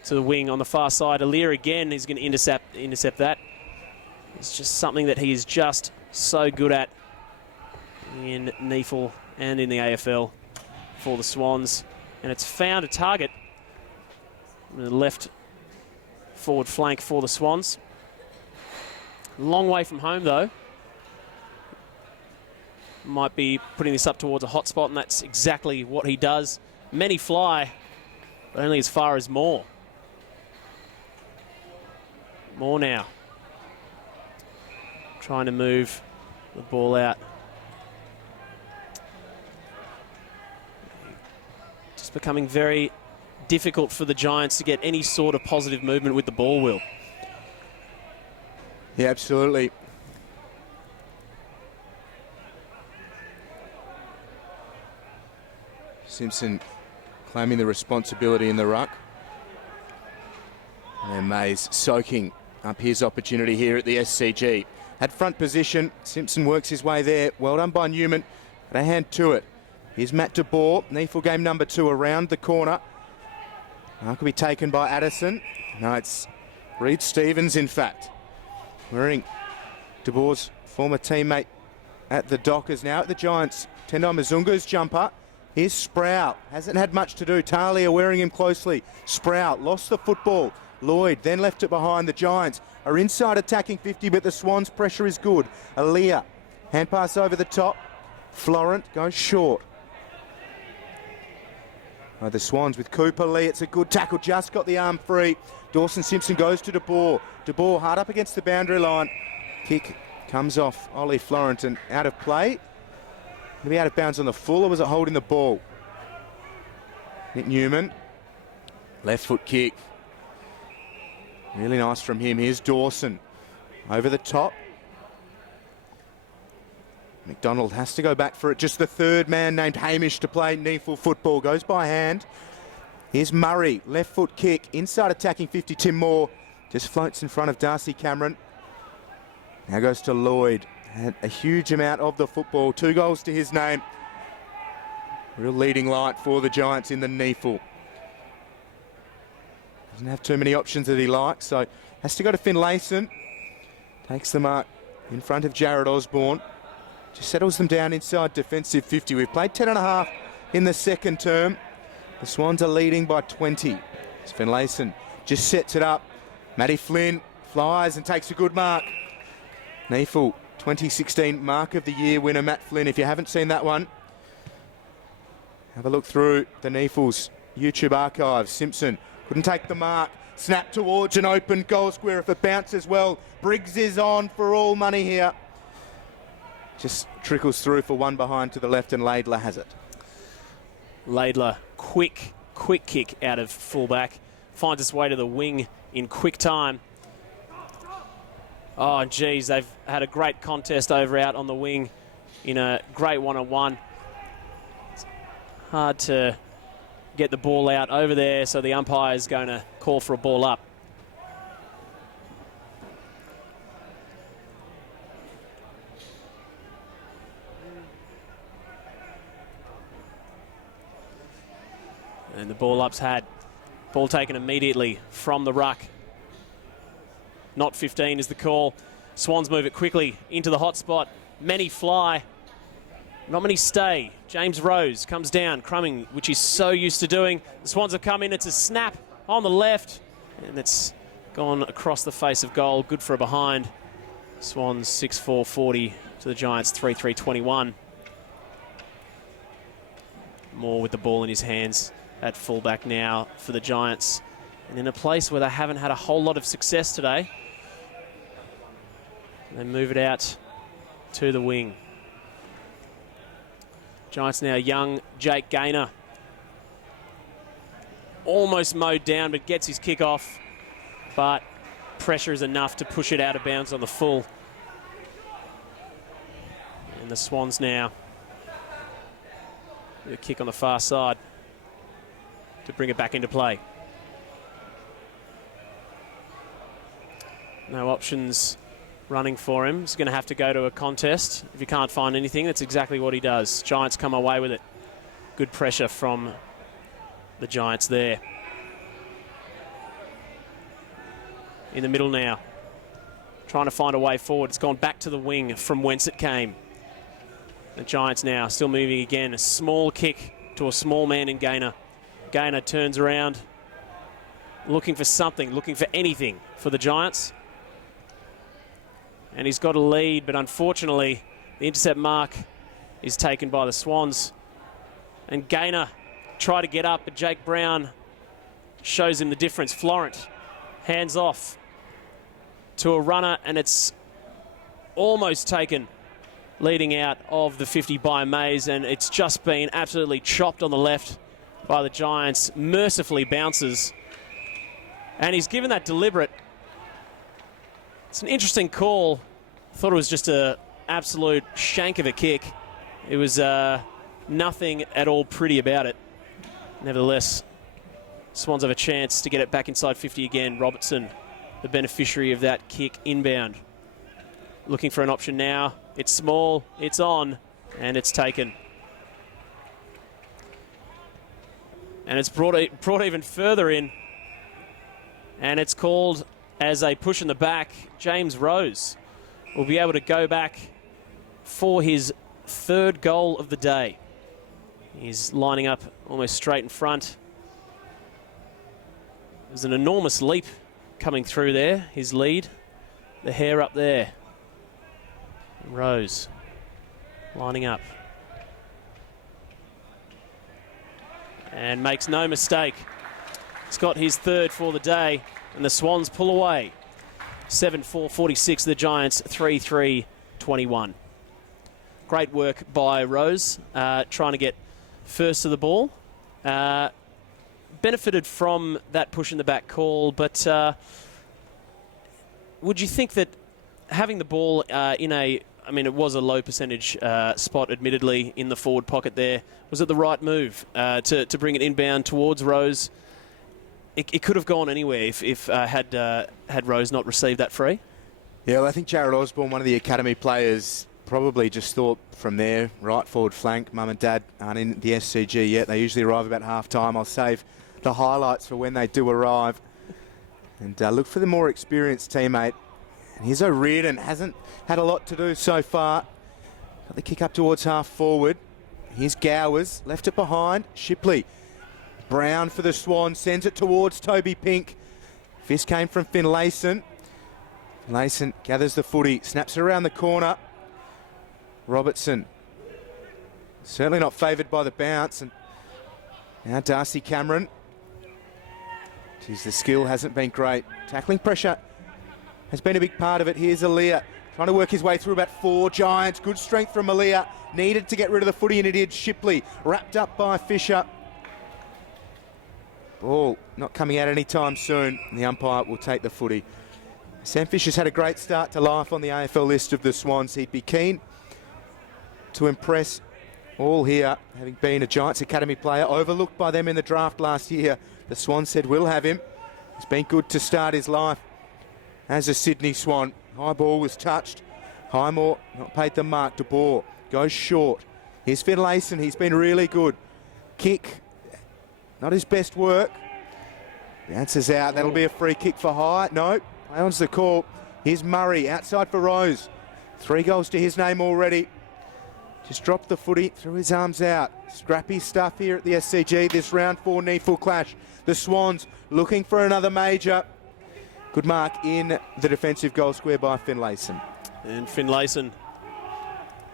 to the wing on the far side. Aaliyah again is going to intercept that. It's just something that he is just so good at in NEAFL and in the AFL for the Swans. And it's found a target. The left forward flank for the Swans. Long way from home though. Might be putting this up towards a hot spot, and that's exactly what he does. Many fly, but only as far as more. More now. Trying to move the ball out. Just becoming very difficult for the Giants to get any sort of positive movement with the ball, Will. Yeah, absolutely. Simpson claiming the responsibility in the ruck. And Mays soaking up his opportunity here at the SCG. Had front position. Simpson works his way there. Well done by Newman. But a hand to it. Here's Matt de Boer. NEAFL game number 2 around the corner. Could be taken by Addison. No, it's Reed Stevens, in fact. Wearing de Boer's former teammate at the Dockers. Now at the Giants. Tendai Mazunga's jumper. Here's Sprout. Hasn't had much to do. Talia wearing him closely. Sprout lost the football. Lloyd then left it behind. The Giants are inside attacking 50, but the Swans' pressure is good. Aaliyah, hand pass over the top. Florent goes short. The Swans with Cooper Lee. It's a good tackle. Just got the arm free. Dawson Simpson goes to de Boer. De Boer hard up against the boundary line. Kick comes off Ollie Florent and out of play. Maybe out of bounds on the full, or was it holding the ball? Nick Newman. Left foot kick. Really nice from him. Here's Dawson. Over the top. McDonald has to go back for it. Just the third man named Hamish to play NEAFL football. Goes by hand. Here's Murray. Left foot kick. Inside attacking 50. Tim Moore just floats in front of Darcy Cameron. Now goes to Lloyd. Had a huge amount of the football. 2 goals to his name. Real leading light for the Giants in the NEAFL. Doesn't have too many options that he likes, so has to go to Finlayson. Takes the mark in front of Jared Osborne. Just settles them down inside defensive 50. We've played 10.5 in the second term. The Swans are leading by 20. It's Finlayson just sets it up. Matty Flynn flies and takes a good mark. NEAFL 2016 Mark of the Year winner Matt Flynn. If you haven't seen that one, have a look through the NEAFL's YouTube archives. Simpson couldn't take the mark. Snap towards an open goal square if it bounces well. Briggs is on for all money here. Just trickles through for one behind to the left, and Laidler has it. Laidler, quick kick out of fullback. Finds its way to the wing in quick time. Oh, geez, they've had a great contest over out on the wing in a great one-on-one. It's hard to get the ball out over there, so the umpire is going to call for a ball up. And the ball up's had. Ball taken immediately from the ruck. Not 15 is the call. Swans move it quickly into the hot spot. Many fly. Not many stay. James Rose comes down, crumbing, which he's so used to doing. The Swans have come in. It's a snap on the left. And it's gone across the face of goal. Good for a behind. Swans 6-4-40 to the Giants 3-3-21. Moore with the ball in his hands at fullback now for the Giants. And in a place where they haven't had a whole lot of success today, they move it out to the wing. Giants now young Jake Gaynor. Almost mowed down, but gets his kick off. But pressure is enough to push it out of bounds on the full. And the Swans now with a kick on the far side to bring it back into play. No options running for him. He's going to have to go to a contest. If he can't find anything, that's exactly what he does. Giants come away with it. Good pressure from the Giants there. In the middle now. Trying to find a way forward. It's gone back to the wing from whence it came. The Giants now still moving again. A small kick to a small man in Gaynor. Gaynor turns around, looking for something, looking for anything for the Giants. And he's got a lead, but unfortunately, the intercept mark is taken by the Swans. And Gaynor tried to get up, but Jake Brown shows him the difference. Florent, hands off. to a runner, and it's almost taken leading out of the 50 by Mays, and it's just been absolutely chopped on the left by the Giants. Mercifully bounces, and he's given that deliberate. It's an interesting call. Thought it was just a absolute shank of a kick. It was nothing at all pretty about it. Nevertheless, Swans have a chance to get it back inside 50 again. Robertson, the beneficiary of that kick inbound. Looking for an option now. It's small, it's on, and it's taken. And it's brought even further in. And it's called as a push in the back. James Rose will be able to go back for his third goal of the day. He's lining up almost straight in front. There's an enormous leap coming through there, his lead. The hair up there. Rose lining up. And makes no mistake. He's got his third for the day, and the Swans pull away. 7-4-46, the Giants 3-3-21. Great work by Rose, trying to get first to the ball. Benefited from that push in the back call, but would you think that having the ball in a, I mean, it was a low percentage spot, admittedly, in the forward pocket there. Was it the right move to bring it inbound towards Rose? It could have gone anywhere if had Rose not received that free. Yeah, well, I think Jared Osborne, one of the academy players, probably just thought from there, right forward flank, mum and dad aren't in the SCG yet. They usually arrive about half-time. I'll save the highlights for when they do arrive. And look for the more experienced teammate. And here's O'Riordan, hasn't had a lot to do so far. Got the kick up towards half forward. Here's Gowers, left it behind. Shipley. Brown for the Swans, sends it towards Toby Pink. Fist came from Finlayson. Finlayson gathers the footy, snaps it around the corner. Robertson, certainly not favoured by the bounce. And now Darcy Cameron. Geez, the skill hasn't been great. Tackling pressure has been a big part of it. Here's Aaliyah trying to work his way through about four Giants. Good strength from Aaliyah. Needed to get rid of the footy, and it did. Shipley wrapped up by Fisher. Ball not coming out anytime soon. The umpire will take the footy. Sam Fisher's had a great start to life on the AFL list of the Swans. He'd be keen to impress all here, having been a Giants Academy player, overlooked by them in the draft last year. The Swans said, we'll have him. He's been good to start his life as a Sydney Swan. High ball was touched. Highmore not paid the mark. De Boer goes short. Here's Finlayson. He's been really good. Kick, not his best work. Bounces out. That'll be a free kick for High. No, play on's the call. Here's Murray outside for Rose. 3 goals to his name already. Just dropped the footy, threw his arms out. Scrappy stuff here at the SCG, this round 4 NEAFL clash. The Swans looking for another major. Good mark in the defensive goal square by Finlayson. And Finlayson,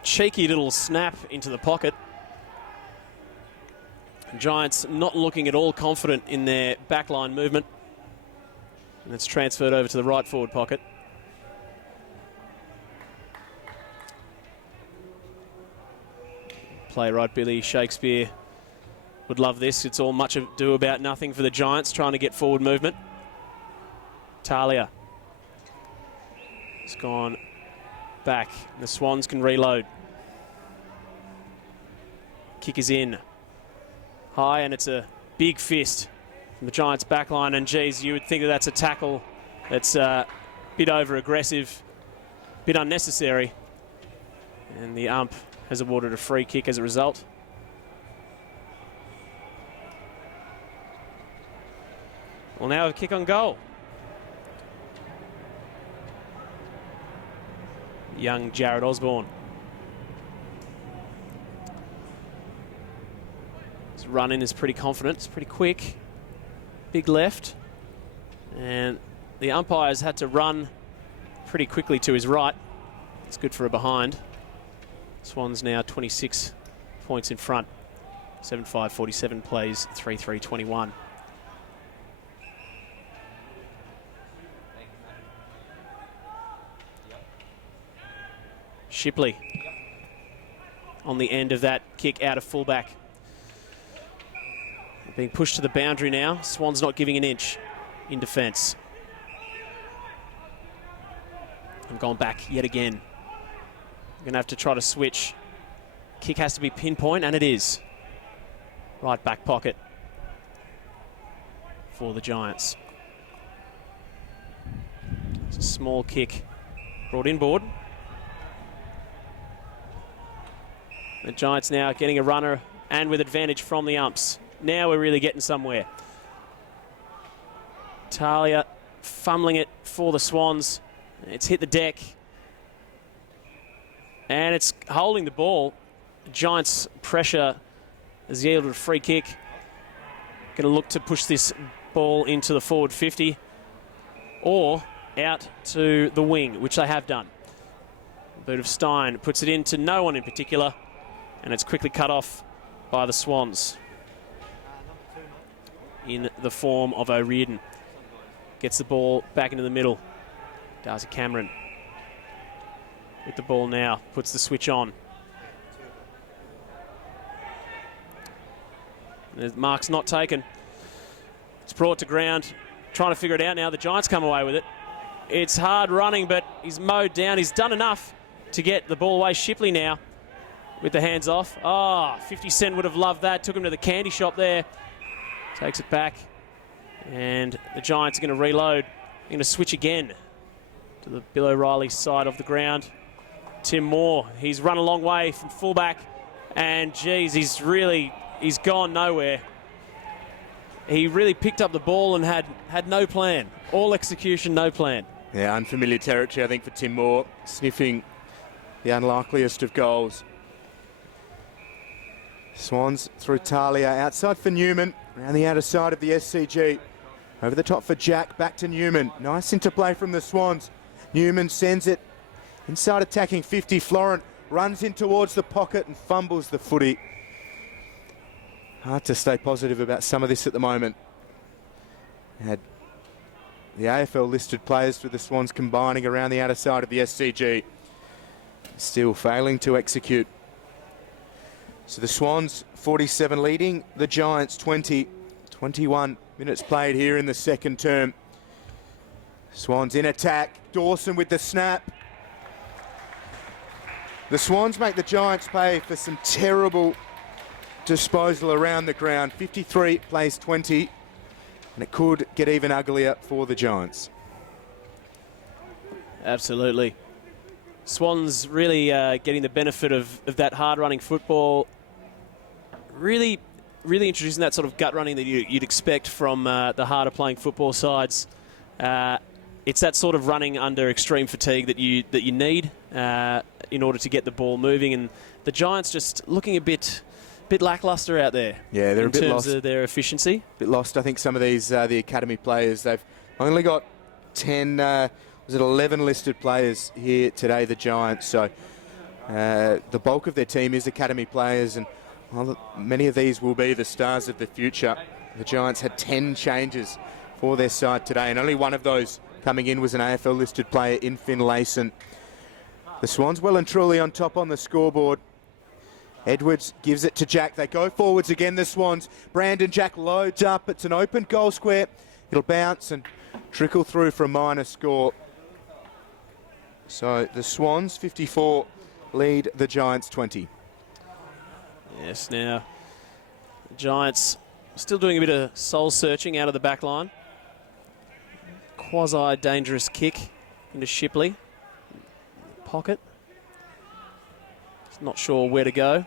cheeky little snap into the pocket. Giants not looking at all confident in their backline movement. And it's transferred over to the right forward pocket. Playwright Billy Shakespeare would love this. It's all much ado about nothing for the Giants trying to get forward movement. Talia. It's gone back. The Swans can reload. Kick is in. High, and it's a big fist from the Giants backline. And geez, you would think that that's a tackle that's a bit over-aggressive, bit unnecessary. And the ump has awarded a free kick as a result. Well, now a kick on goal. Young Jared Osborne. His run in is pretty confident, it's pretty quick. Big left. And the umpires had to run pretty quickly to his right. It's good for a behind. Swans now 26 points in front. 7-5-47 plays Shipley on the end of that kick out of fullback. Being pushed to the boundary now. Swans not giving an inch in defence. And gone back yet again. Going to have to try to switch. Kick has to be pinpoint, and it is. Right back pocket for the Giants. It's a small kick brought inboard. The Giants now getting a runner and with advantage from the umps. Now we're really getting somewhere. Talia fumbling it for the Swans. It's hit the deck. And it's holding the ball. Giants' pressure has yielded a free kick. Going to look to push this ball into the forward 50 or out to the wing, which they have done. Boot of Stein puts it into no one in particular, and it's quickly cut off by the Swans in the form of O'Riordan. Gets the ball back into the middle. Darcy Cameron with the ball now, puts the switch on. The mark's not taken. It's brought to ground. Trying to figure it out now. The Giants come away with it. It's hard running, but he's mowed down. He's done enough to get the ball away. Shipley now with the hands off. 50 Cent would have loved that. Took him to the candy shop there. Takes it back. And the Giants are going to reload. They're going to switch again to the Bill O'Reilly side of the ground. Tim Moore, he's run a long way from fullback. And, geez, he's gone nowhere. He really picked up the ball and had no plan. All execution, no plan. Yeah, unfamiliar territory, I think, for Tim Moore, sniffing the unlikeliest of goals. Swans through Talia, outside for Newman, around the outer side of the SCG. Over the top for Jack, back to Newman. Nice interplay from the Swans. Newman sends it inside attacking 50. Florent runs in towards the pocket and fumbles the footy. Hard to stay positive about some of this at the moment. Had the AFL listed players with the Swans combining around the outer side of the SCG. Still failing to execute. So the Swans 47 leading, the Giants 20. 21 minutes played here in the second term. Swans in attack. Dawson with the snap. The Swans make the Giants pay for some terrible disposal around the ground. 53 plays 20, and it could get even uglier for the Giants. Absolutely. Swans really getting the benefit of that hard-running football. Really introducing that sort of gut running that you'd expect from the harder-playing football sides. It's that sort of running under extreme fatigue that you need in order to get the ball moving, and the Giants just looking a bit lackluster out there. Yeah, they're a bit lost in terms of their efficiency. A bit lost. I think some of these the academy players, they've only got 11 listed players here today, the Giants. So the bulk of their team is academy players, and many of these will be the stars of the future. The Giants had 10 changes for their side today, and only one of those coming in was an AFL listed player in Finn Layson. The Swans well and truly on top on the scoreboard. Edwards gives it to Jack. They go forwards again, the Swans. Brandon Jack loads up. It's an open goal square. It'll bounce and trickle through for a minor score. So the Swans 54 lead the Giants 20. Yes, now the Giants still doing a bit of soul searching out of the back line. Quasi-dangerous kick into Shipley. Pocket. He's not sure where to go.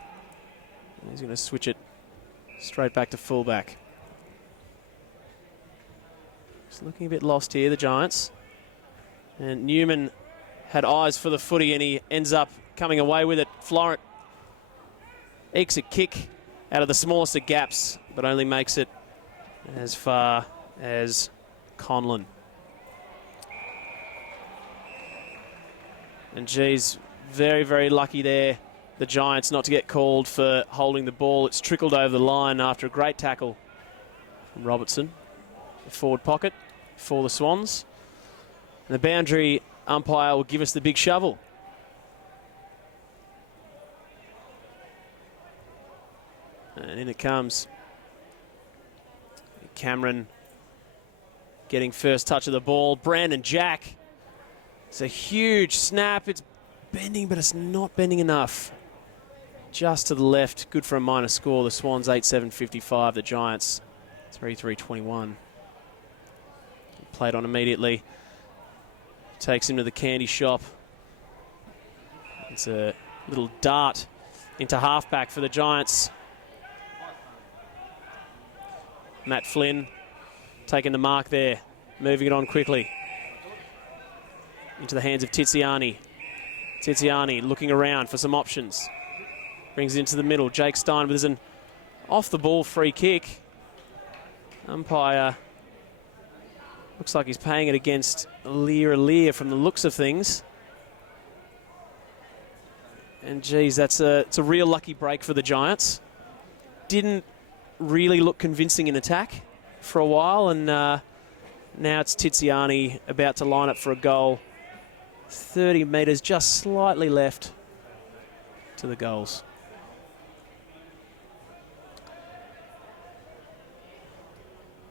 He's going to switch it straight back to fullback. Just looking a bit lost here, the Giants. And Newman had eyes for the footy and he ends up coming away with it. Florent ekes a kick out of the smallest of gaps, but only makes it as far as Conlon. And geez, very, very lucky there, the Giants, not to get called for holding the ball. It's trickled over the line after a great tackle from Robertson. The forward pocket for the Swans. And the boundary umpire will give us the big shovel. And in it comes. Cameron getting first touch of the ball. Brandon Jack. It's a huge snap. It's bending, but it's not bending enough. Just to the left. Good for a minor score. The Swans 8-7-55. The Giants 3-3-21. Played on immediately. Takes him to the candy shop. It's a little dart into halfback for the Giants. Matt Flynn taking the mark there. Moving it on quickly. Into the hands of Tiziani. Tiziani looking around for some options. Brings it into the middle. Jake Stein with an off-the-ball free kick. Umpire looks like he's paying it against Lear from the looks of things. And geez, it's a real lucky break for the Giants. Didn't really look convincing in attack for a while, and now it's Tiziani about to line up for a goal. 30 metres, just slightly left to the goals.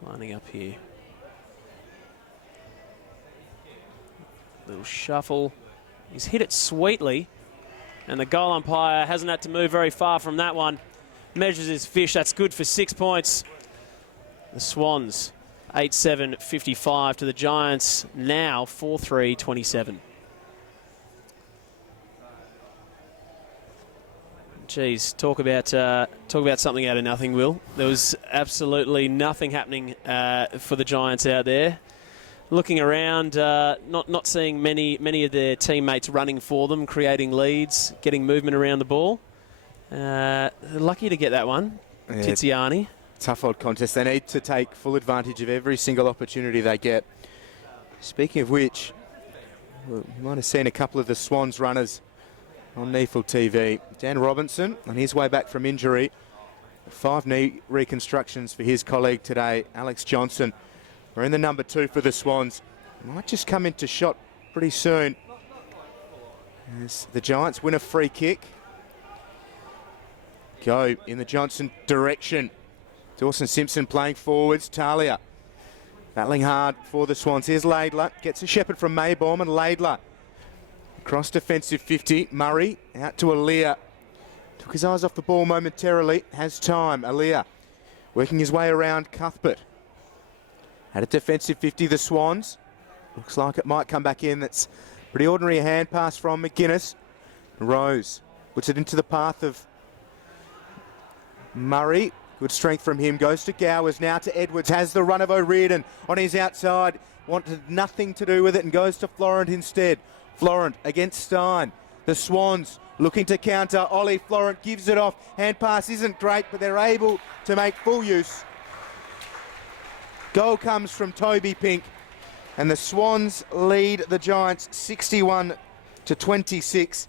Lining up here. Little shuffle. He's hit it sweetly, and the goal umpire hasn't had to move very far from that one. Measures his fish. That's good for 6 points. The Swans 8-7-55 to the Giants, now 4-3-27. Geez, talk about something out of nothing, Will. There was absolutely nothing happening for the Giants out there. Looking around, not seeing many of their teammates running for them, creating leads, getting movement around the ball. Lucky to get that one, yeah. Tiziani. Tough old contest. They need to take full advantage of every single opportunity they get. Speaking of which, you might have seen a couple of the Swans runners on NEAFL TV. Dan Robinson, on his way back from injury. 5 knee reconstructions for his colleague today, Alex Johnson. We're in the number 2 for the Swans. Might just come into shot pretty soon, as the Giants win a free kick. Go in the Johnson direction. Dawson Simpson playing forwards. Talia battling hard for the Swans. Here's Laidler. Gets a shepherd from Maybaum, and Laidler across defensive 50. Murray out to Aaliyah. Took his eyes off the ball momentarily. Has time. Aaliyah working his way around Cuthbert. At a defensive 50, the Swans. Looks like it might come back in. That's pretty ordinary hand pass from McGuinness. Rose puts it into the path of Murray. Good strength from him. Goes to Gowers. Now to Edwards. Has the run of O'Riordan on his outside. Wanted nothing to do with it and goes to Florent instead. Florent against Stein. The Swans looking to counter. Ollie Florent gives it off. Hand pass isn't great, but they're able to make full use. Goal comes from Toby Pink, and the Swans lead the Giants 61-26.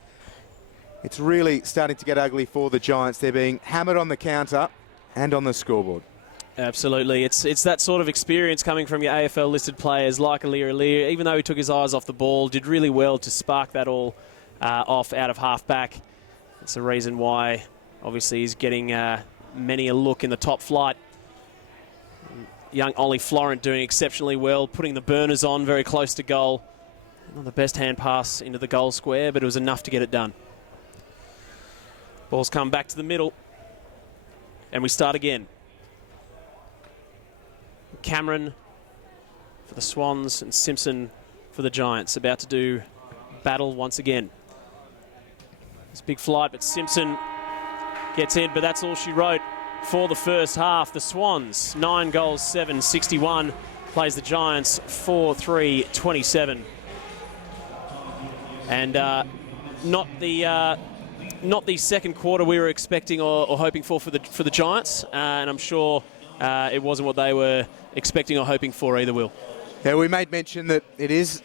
It's really starting to get ugly for the Giants. They're being hammered on the counter and on the scoreboard. Absolutely. It's that sort of experience coming from your AFL-listed players like Aaliyah. Even though he took his eyes off the ball, did really well to spark that all off out of half-back. It's the reason why, obviously, he's getting many a look in the top flight. Young Ollie Florent doing exceptionally well, putting the burners on very close to goal. Not the best hand pass into the goal square, but it was enough to get it done. Ball's come back to the middle, and we start again. Cameron for the Swans and Simpson for the Giants, about to do battle once again. It's a big flight, but Simpson gets in, but that's all she wrote for the first half. The Swans, 9 goals, 7-61, plays the Giants 4-3-27. And not the second quarter we were expecting or hoping for the Giants, and I'm sure it wasn't what they were expecting or hoping for either, Will. Yeah, we made mention that it is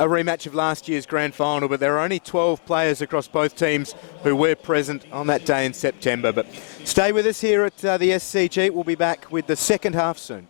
a rematch of last year's grand final, but there are only 12 players across both teams who were present on that day in September. But stay with us here at the SCG. We'll be back with the second half soon.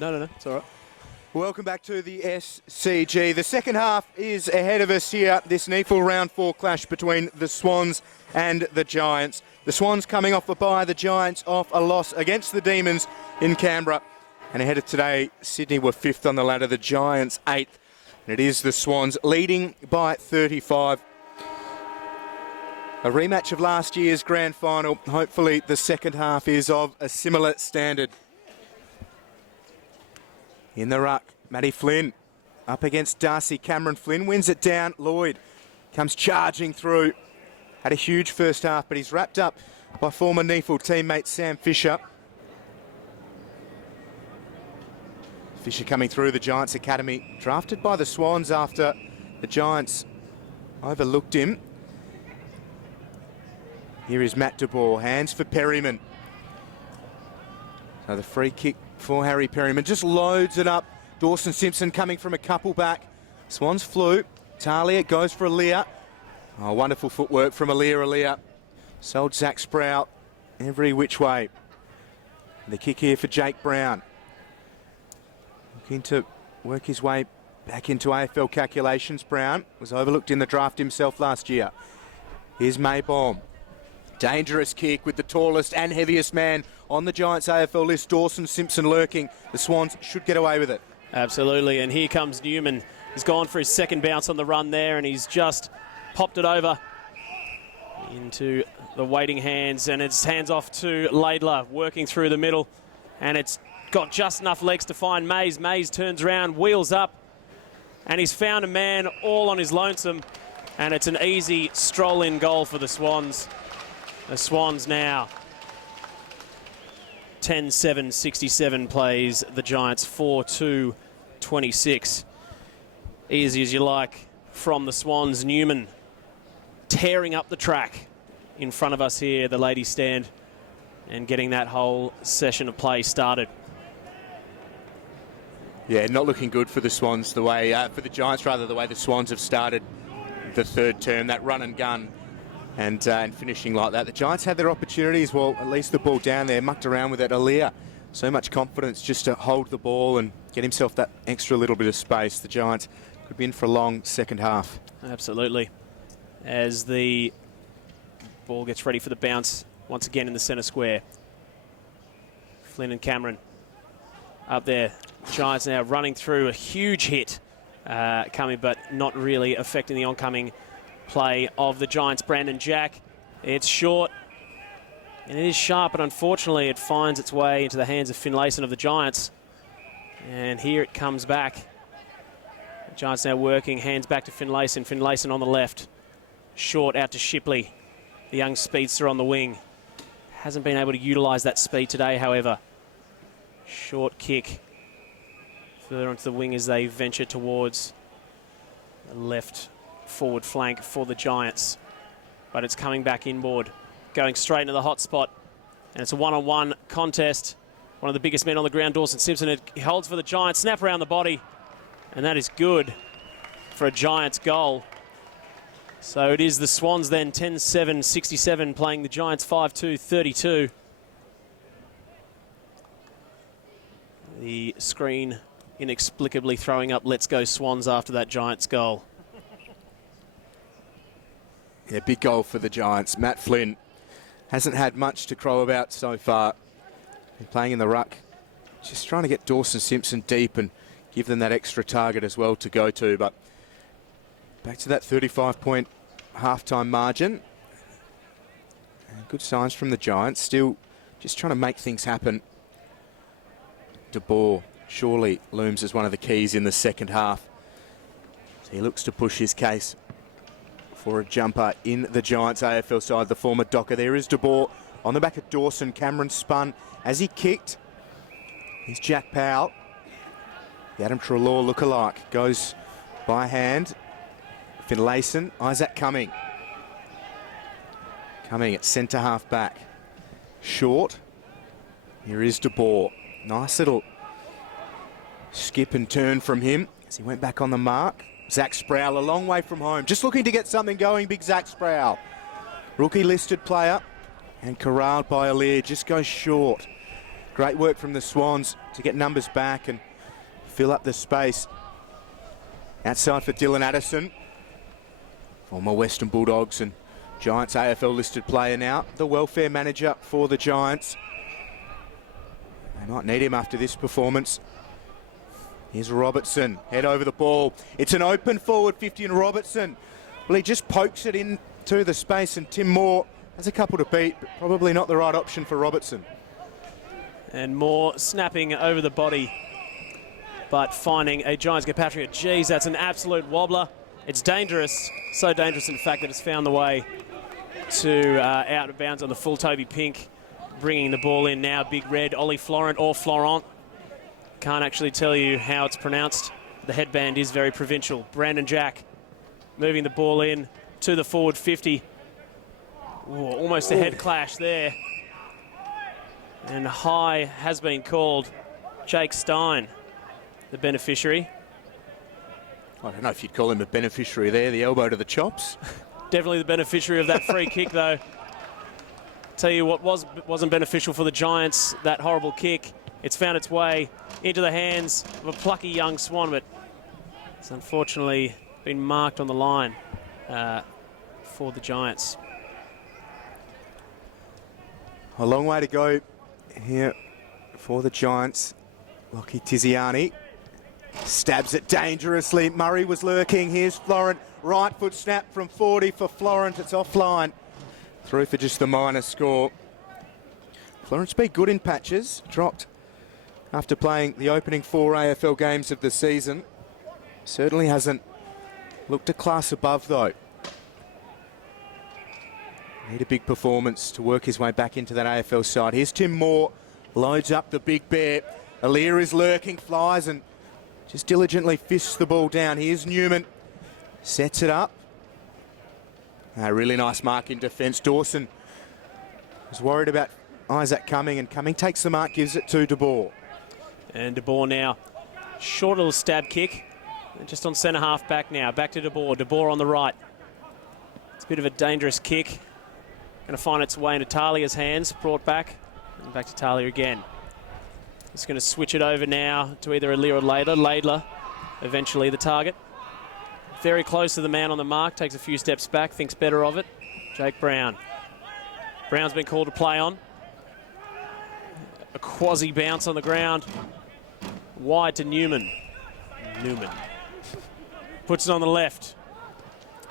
No, it's all right. Welcome back to the SCG. The second half is ahead of us here. This NEAFL round 4 clash between the Swans and the Giants. The Swans coming off a bye, the Giants off a loss against the Demons in Canberra. And ahead of today, Sydney were 5th on the ladder, the Giants 8th. And it is the Swans leading by 35. A rematch of last year's grand final. Hopefully the second half is of a similar standard. In the ruck, Matty Flynn up against Darcy. Cameron Flynn wins it down. Lloyd comes charging through. Had a huge first half, but he's wrapped up by former NEAFL teammate Sam Fisher. Fisher coming through the Giants Academy, drafted by the Swans after the Giants overlooked him. Here is Matt DeBoer, hands for Perryman. So the free kick for Harry Perryman, just loads it up. Dawson Simpson coming from a couple back. Swans flew. Talia goes for Aaliyah. Oh, wonderful footwork from Aaliyah. Sold Zach Sprout every which way. The kick here for Jake Brown. Looking to work his way back into AFL calculations. Brown was overlooked in the draft himself last year. Here's Maybaum. Dangerous kick with the tallest and heaviest man on the Giants AFL list, Dawson Simpson lurking. The Swans should get away with it. Absolutely, and here comes Newman. He's gone for his second bounce on the run there, and he's just popped it over into the waiting hands, and it's hands off to Laidler, working through the middle, and it's got just enough legs to find Mays. Mays turns around, wheels up, and he's found a man all on his lonesome, and it's an easy stroll-in goal for the Swans. The Swans now 10-7-67 plays the Giants 4-2-26. Easy as you like from the Swans. Newman tearing up the track in front of us here, the ladies stand, and getting that whole session of play started. Yeah, not looking good for the Swans, the way for the Giants rather, the way the Swans have started the third term, that run and gun. And finishing like that. The Giants had their opportunities. Well, at least the ball down there, mucked around with it. Aaliyah, so much confidence just to hold the ball and get himself that extra little bit of space. The Giants could be in for a long second half. Absolutely. As the ball gets ready for the bounce, once again in the centre square. Flynn and Cameron up there. Giants now running through a huge hit coming, but not really affecting the oncoming play of the Giants. Brandon Jack, it's short and it is sharp, but unfortunately it finds its way into the hands of Finlayson of the Giants, and here it comes back. The Giants now working, hands back to Finlayson. Finlayson on the left, short out to Shipley, the young speedster on the wing. Hasn't been able to utilise that speed today, however. Short kick further onto the wing as they venture towards the left forward flank for the Giants, but it's coming back inboard, going straight into the hot spot, and it's a one-on-one contest. One of the biggest men on the ground, Dawson Simpson, he holds for the Giants, snap around the body, and that is good for a Giants goal. So it is the Swans then 10-7-67 playing the Giants 5-2-32. The screen inexplicably throwing up "Let's go Swans" after that Giants goal. Yeah, big goal for the Giants. Matt Flynn hasn't had much to crow about so far. Been playing in the ruck, just trying to get Dawson Simpson deep and give them that extra target as well to go to. But back to that 35-point halftime margin. And good signs from the Giants. Still just trying to make things happen. DeBoer surely looms as one of the keys in the second half. So he looks to push his case for a jumper in the Giants AFL side, the former Docker. There is DeBoer on the back of Dawson. Cameron spun as he kicked. Here's Jack Powell. The Adam Treloar lookalike goes by hand. Finlayson, Isaac Cumming. Cumming at centre half back. Short. Here is DeBoer. Nice little skip and turn from him as he went back on the mark. Zach Sproul a long way from home, just looking to get something going. Big Zach Sproul, rookie listed player, and corralled by Aaliyah, just goes short. Great work from the Swans to get numbers back and fill up the space. Outside for Dylan Addison, former Western Bulldogs and Giants AFL listed player now, the welfare manager for the Giants. They might need him after this performance. Here's Robertson, head over the ball. It's an open forward 50 and Robertson. Well, he just pokes it into the space and Tim Moore has a couple to beat, but probably not the right option for Robertson. And Moore snapping over the body, but finding a Giants compatriot. Geez, that's an absolute wobbler. It's dangerous, so dangerous in fact that it's found the way to out of bounds on the full Toby Pink. Bringing the ball in now, Big Red, Ollie Florent or Florent. Can't actually tell you how it's pronounced. The headband is very provincial. Brandon Jack moving the ball in to the forward 50. Ooh, almost a head clash there. And high has been called. Jake Stein, the beneficiary. I don't know if you'd call him a beneficiary there, the elbow to the chops. Definitely the beneficiary of that free kick, though. Tell you what wasn't beneficial for the Giants, that horrible kick. It's found its way into the hands of a plucky young Swan, but it's unfortunately been marked on the line for the Giants. A long way to go here for the Giants. Lockie Tiziani stabs it dangerously. Murray was lurking. Here's Florent. Right foot snap from 40 for Florent. It's offline. Through for just the minor score. Florent's been good in patches. Dropped after playing the opening 4 AFL games of the season. Certainly hasn't looked a class above, though. Need a big performance to work his way back into that AFL side. Here's Tim Moore. Loads up the big bear. Alir is lurking, flies and just diligently fists the ball down. Here's Newman. Sets it up. A really nice mark in defence. Dawson was worried about Isaac Cumming, and Cumming takes the mark, gives it to De Boer. And De Boer now. Short little stab kick. Just on centre half back now. Back to De Boer. De Boer on the right. It's a bit of a dangerous kick. Going to find its way into Talia's hands. Brought back. And back to Talia again. It's going to switch it over now to either Alir or Laidler. Laidler, eventually the target. Very close to the man on the mark. Takes a few steps back. Thinks better of it. Jake Brown. Brown's been called to play on. A quasi bounce on the ground. Wide to Newman. Newman. Puts it on the left.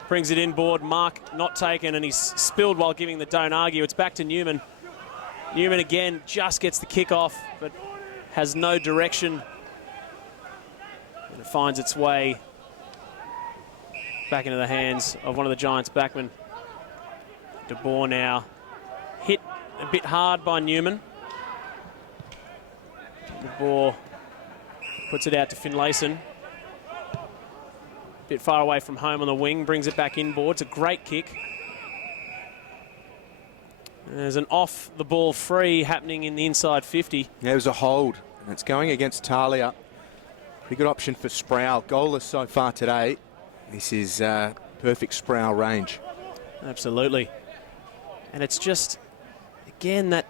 Brings it inboard. Mark not taken, and he's spilled while giving the don't argue. It's back to Newman. Newman again just gets the kick off, but has no direction. And it finds its way back into the hands of one of the Giants' backmen. De Boer now hit a bit hard by Newman. De Boer puts it out to Finlayson. Bit far away from home on the wing, brings it back inboard. It's a great kick. There's an off the ball free happening in the inside 50. Yeah, it was a hold, and it's going against Talia. Pretty good option for Sproul. Goalless so far today. This is perfect Sproul range. Absolutely. And it's just, again, that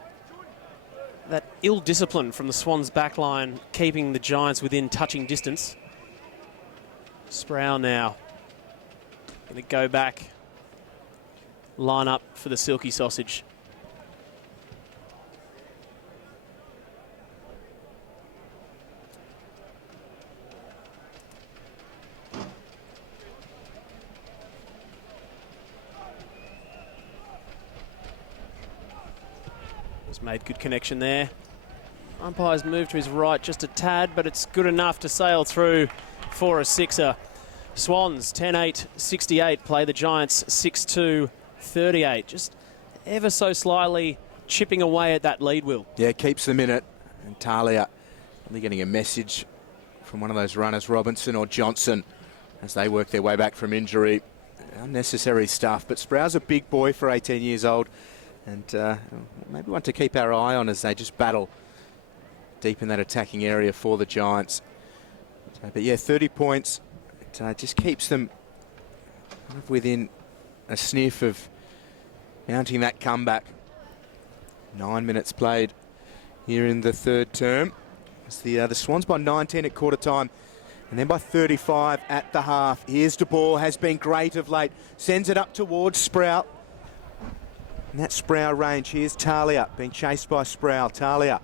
ill discipline from the Swans backline, keeping the Giants within touching distance. Sproul now going to go back, line up for the silky sausage. Has made good connection there. Umpire's moved to his right just a tad, but it's good enough to sail through for a sixer. Swans 10-8-68 play the Giants 6-2-38. Just ever so slightly chipping away at that lead, Will. Yeah, keeps them in it. And Talia probably getting a message from one of those runners, Robinson or Johnson, as they work their way back from injury. Unnecessary stuff, but Sproul's a big boy for 18 years old, and maybe one to keep our eye on as they just battle deep in that attacking area for the Giants. But yeah, 30 points. It just keeps them kind of within a sniff of mounting that comeback. 9 minutes played here in the third term. It's the Swans by 19 at quarter time and then by 35 at the half. Here's De Boer, has been great of late. Sends it up towards Sproul. And that Sproul range. Here's Talia being chased by Sproul. Talia.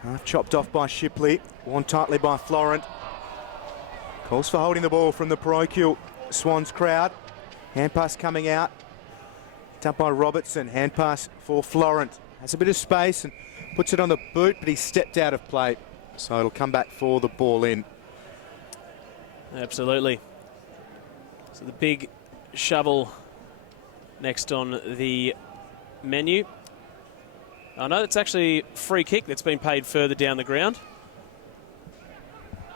Half chopped off by Shipley. Worn tightly by Florent. Calls for holding the ball from the parochial Swans crowd. Hand pass coming out. Dumped by Robertson. Hand pass for Florent. Has a bit of space and puts it on the boot, but he stepped out of play. So it'll come back for the ball in. Absolutely. So the big shovel next on the menu. Oh no, it's actually free kick that's been paid further down the ground.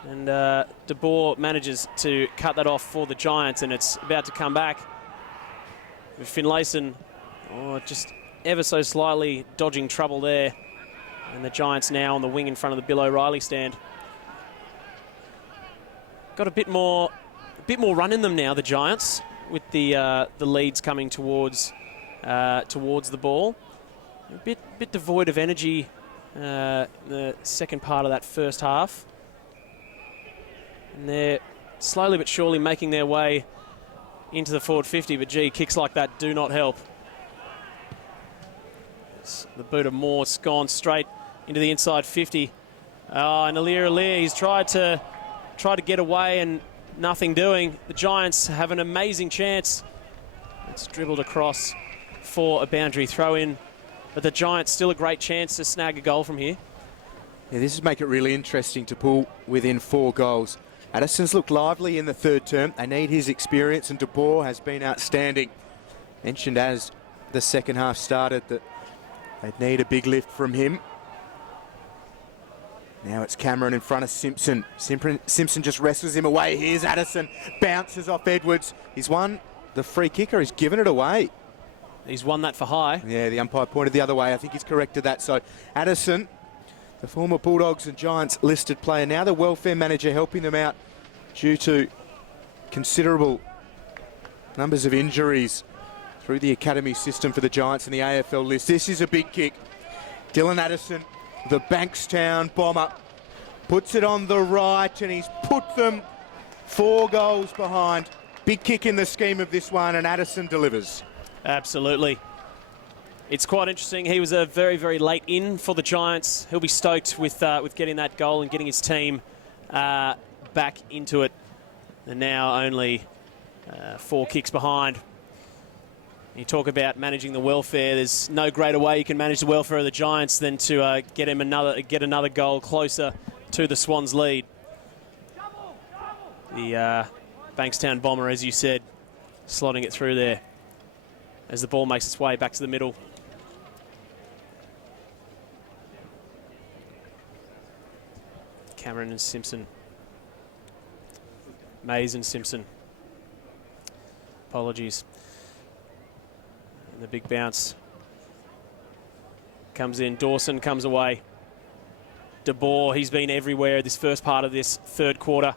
And De Boer manages to cut that off for the Giants, and it's about to come back. With Finlayson just ever so slightly dodging trouble there. And the Giants now on the wing in front of the Bill O'Reilly stand. Got a bit more run in them now, the Giants, with the leads coming towards the ball. A bit devoid of energy the second part of that first half. And they're slowly but surely making their way into the forward 50, but gee, kicks like that do not help. The boot of Moore's gone straight into the inside 50. And Alir, he's tried to get away and nothing doing. The Giants have an amazing chance. It's dribbled across for a boundary throw in, but the Giants still a great chance to snag a goal from here. Yeah, this is make it really interesting to pull within 4 goals. Addison's looked lively in the third term. They need his experience, and De Boer has been outstanding. Mentioned as the second half started that they'd need a big lift from him. Now it's Cameron in front of Simpson. Simpson just wrestles him away. Here's Addison. Bounces off Edwards. He's won the free kick, or he's given it away. He's won that for high. Yeah, the umpire pointed the other way. I think he's corrected that. So Addison, the former Bulldogs and Giants listed player, now the welfare manager helping them out due to considerable numbers of injuries through the academy system for the Giants and the AFL list. This is a big kick. Dylan Addison, the Bankstown bomber, puts it on the right, and he's put them 4 goals behind. Big kick in the scheme of this one, and Addison delivers. Absolutely. It's quite interesting. He was a very, very late in for the Giants. He'll be stoked with getting that goal and getting his team back into it. And now only 4 kicks behind. You talk about managing the welfare. There's no greater way you can manage the welfare of the Giants than to get another goal closer to the Swans' lead. The Bankstown bomber, as you said, slotting it through there as the ball makes its way back to the middle. Cameron and Simpson. Mays and Simpson. Apologies. And the big bounce comes in. Dawson comes away. De Boer, he's been everywhere this first part of this third quarter.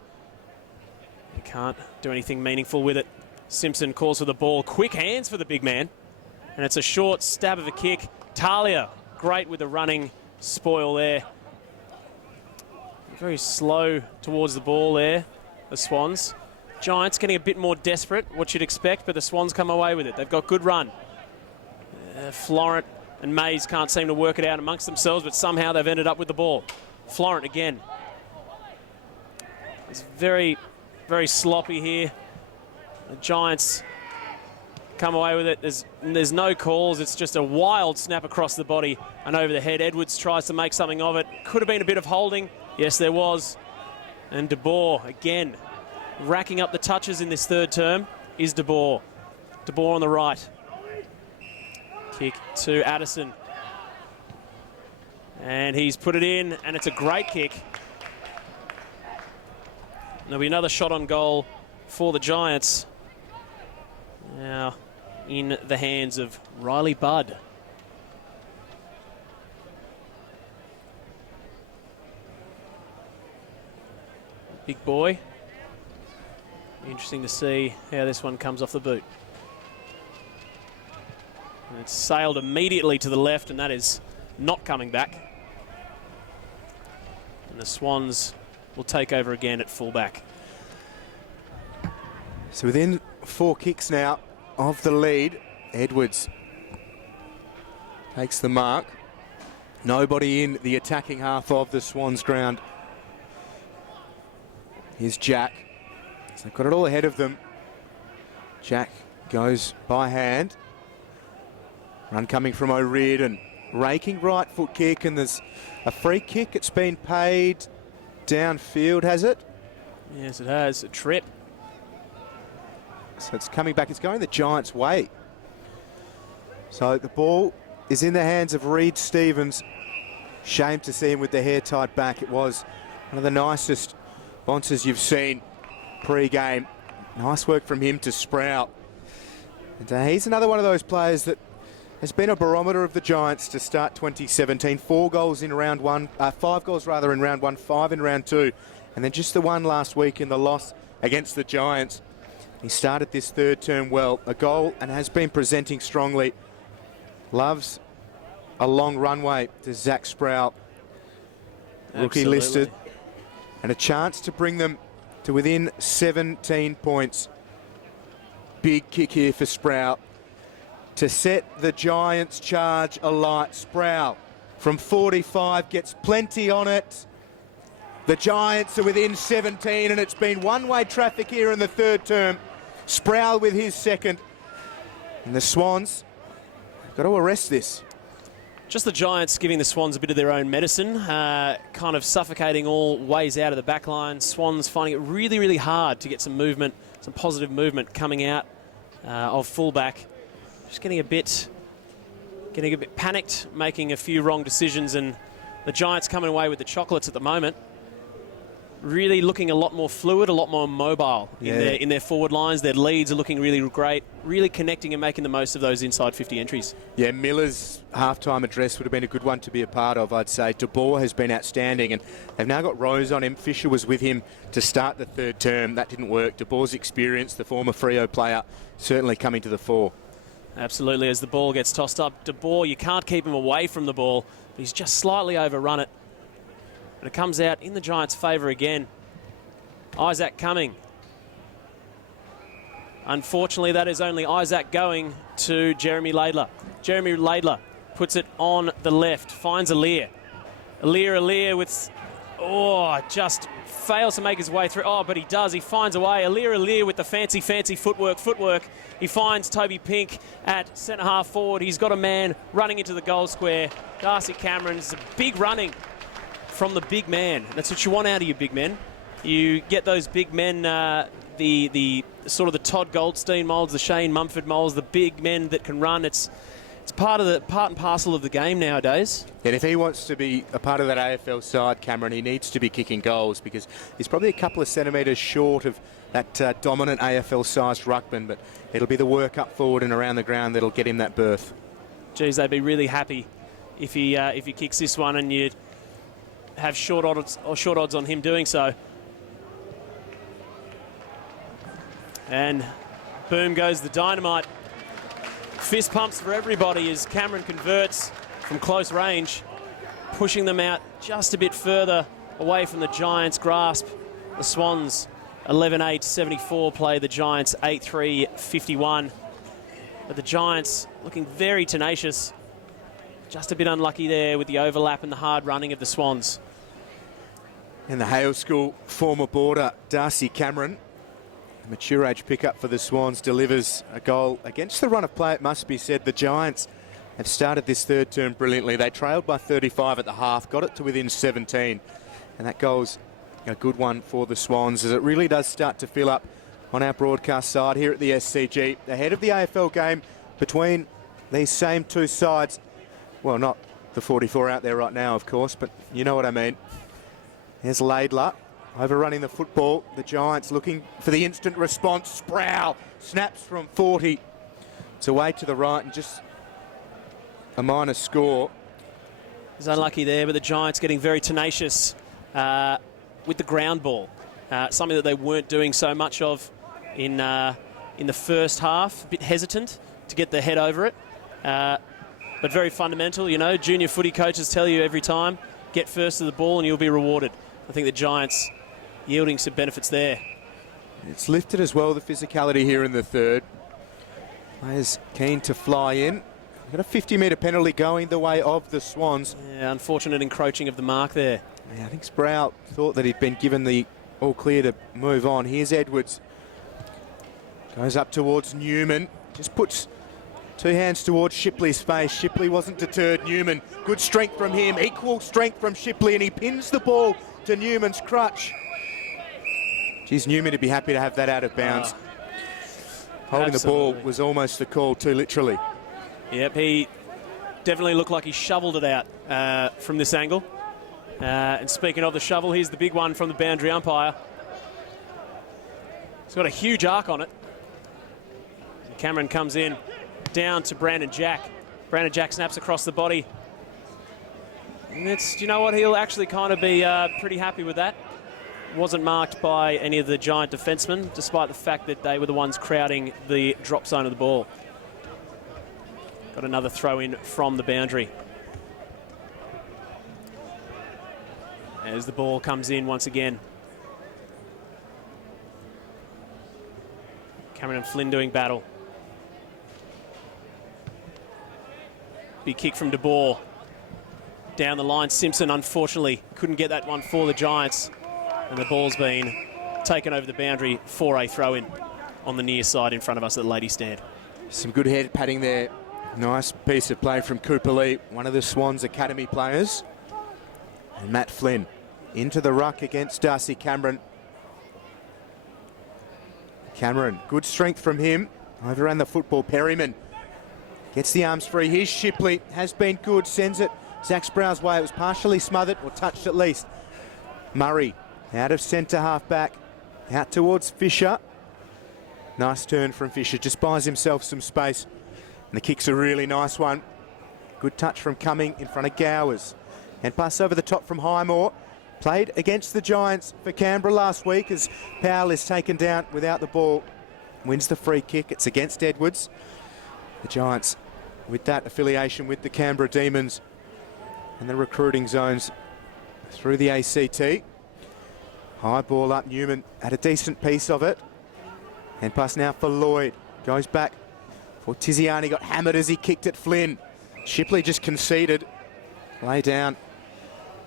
He can't do anything meaningful with it. Simpson calls for the ball. Quick hands for the big man. And it's a short stab of a kick. Talia, great with the running spoil there. Very slow towards the ball there, the Swans. Giants getting a bit more desperate, what you'd expect, but the Swans come away with it. They've got good run. Florent and Mays can't seem to work it out amongst themselves, but somehow they've ended up with the ball. Florent again. It's very, very sloppy here. The Giants come away with it. There's no calls. It's just a wild snap across the body and over the head. Edwards tries to make something of it. Could have been a bit of holding. Yes, there was. And De Boer, again, racking up the touches in this third term is De Boer. De Boer on the right. Kick to Addison. And he's put it in, and it's a great kick. There'll be another shot on goal for the Giants. Now in the hands of Riley Budd. Big boy. Interesting to see how this one comes off the boot. And it's sailed immediately to the left, and that is not coming back. And the Swans will take over again at fullback. So within 4 kicks now of the lead, Edwards takes the mark. Nobody in the attacking half of the Swans ground. Here's Jack. So they've got it all ahead of them. Jack goes by hand. Run coming from O'Riordan. Raking right foot kick, and there's a free kick. It's been paid downfield, has it? Yes, it has. A trip. So it's coming back. It's going the Giants' way. So the ball is in the hands of Reid Stevens. Shame to see him with the hair tied back. It was one of the nicest bounces you've seen pre-game. Nice work from him to Sprout. And he's another one of those players that has been a barometer of the Giants to start 2017. 4 goals in round one, 5 goals rather in round one, 5 in round two, and then just the one last week in the loss against the Giants. He started this third term well, a goal, and has been presenting strongly. Loves a long runway to Zach Sprout, rookie Absolutely. listed, and a chance to bring them to within 17 points. Big kick here for Sprout to set the Giants' charge alight. Sprout from 45 gets plenty on it. The Giants are within 17, and it's been one-way traffic here in the third term. Sprout with his second. And the Swans have got to arrest this. Just the Giants giving the Swans a bit of their own medicine, kind of suffocating all ways out of the back line. Swans finding it really, really hard to get some movement, some positive movement coming out of fullback. Just getting a bit panicked, making a few wrong decisions, and the Giants coming away with the chocolates at the moment. Really looking a lot more fluid, a lot more mobile in their forward lines. Their leads are looking really great, really connecting and making the most of those inside 50 entries. Yeah, Miller's halftime address would have been a good one to be a part of, I'd say. De Boer has been outstanding, and they've now got Rose on him. Fisher was with him to start the third term. That didn't work. De Boer's experience, the former Freo player, certainly coming to the fore. Absolutely, as the ball gets tossed up. De Boer, you can't keep him away from the ball, but he's just slightly overrun it. But it comes out in the Giants' favour again. Isaac coming. Unfortunately, that is only Isaac going to Jeremy Laidler. Jeremy Laidler puts it on the left, finds Aliir. Aliir with, just fails to make his way through. Oh, but he does. He finds a way. Aliir with the fancy footwork. He finds Toby Pink at centre-half forward. He's got a man running into the goal square. Darcy Cameron's a big running from the big man. That's what you want out of your big men. You get those big men, the sort of the Todd Goldstein molds, the Shane Mumford molds, the big men that can run. It's part and parcel of the game nowadays. And if he wants to be a part of that AFL side, Cameron, he needs to be kicking goals, because he's probably a couple of centimetres short of that dominant AFL-sized ruckman, but it'll be the work up forward and around the ground that'll get him that berth. Geez, they'd be really happy if he kicks this one, and you'd have short odds on him doing so. And boom goes the dynamite. Fist pumps for everybody as Cameron converts from close range, pushing them out just a bit further away from the Giants' grasp. The Swans 11-8-74 play the Giants 8-3-51. But the Giants looking very tenacious. Just a bit unlucky there with the overlap and the hard running of the Swans. And the Hale School former boarder, Darcy Cameron, a mature age pickup for the Swans, delivers a goal against the run of play, it must be said. The Giants have started this third term brilliantly. They trailed by 35 at the half, got it to within 17. And that goal's a good one for the Swans, as it really does start to fill up on our broadcast side here at the SCG. Ahead of the AFL game between these same two sides. Well, not the 44 out there right now, of course, but you know what I mean. Here's Laidler overrunning the football. The Giants looking for the instant response. Sproul snaps from 40. It's away to the right and just a minor score. He's unlucky there, but the Giants getting very tenacious with the ground ball. Something that they weren't doing so much of in the first half. A bit hesitant to get their head over it. But but very fundamental. You know, junior footy coaches tell you every time, get first to the ball and you'll be rewarded. I think the Giants yielding some benefits there. It's lifted as well, the physicality here in the third. Players keen to fly in. Got a 50-metre penalty going the way of the Swans. Yeah, unfortunate encroaching of the mark there. Yeah, I think Sproul thought that he'd been given the all clear to move on. Here's Edwards. Goes up towards Newman. Just puts two hands towards Shipley's face. Shipley wasn't deterred. Newman, good strength from him. Equal strength from Shipley, and he pins the ball to Newman's crutch. Geez, Newman would be happy to have that out of bounds. Holding Absolutely. the ball was almost the call too, literally. Yep, he definitely looked like he shoveled it out from this angle. And speaking of the shovel, here's the big one from the boundary umpire. It's got a huge arc on it. Cameron comes in down to Brandon Jack. Brandon Jack snaps across the body. And it's, you know what, he'll actually kind of be pretty happy with that. Wasn't marked by any of the Giant defensemen, despite the fact that they were the ones crowding the drop zone of the ball. Got another throw in from the boundary. As the ball comes in once again. Cameron and Flynn doing battle. Big kick from De Boer. Down the line, Simpson unfortunately couldn't get that one for the Giants. And the ball's been taken over the boundary for a throw-in on the near side in front of us at the ladies' stand. Some good head patting there. Nice piece of play from Cooper Lee, one of the Swans Academy players. And Matt Flynn into the ruck against Darcy Cameron. Cameron, good strength from him. Overran the football. Perryman gets the arms free. Here's Shipley, has been good, sends it Zach Sproul's way. It was partially smothered, or touched at least. Murray out of centre half back, out towards Fisher. Nice turn from Fisher, just buys himself some space. And the kick's a really nice one. Good touch from Cumming in front of Gowers. And pass over the top from Highmore. Played against the Giants for Canberra last week as Powell is taken down without the ball. Wins the free kick. It's against Edwards. The Giants with that affiliation with the Canberra Demons and the recruiting zones through the ACT. High ball up. Newman had a decent piece of it. And pass now for Lloyd. Goes back for Tiziani. Got hammered as he kicked at Flynn. Shipley just conceded. Lay down.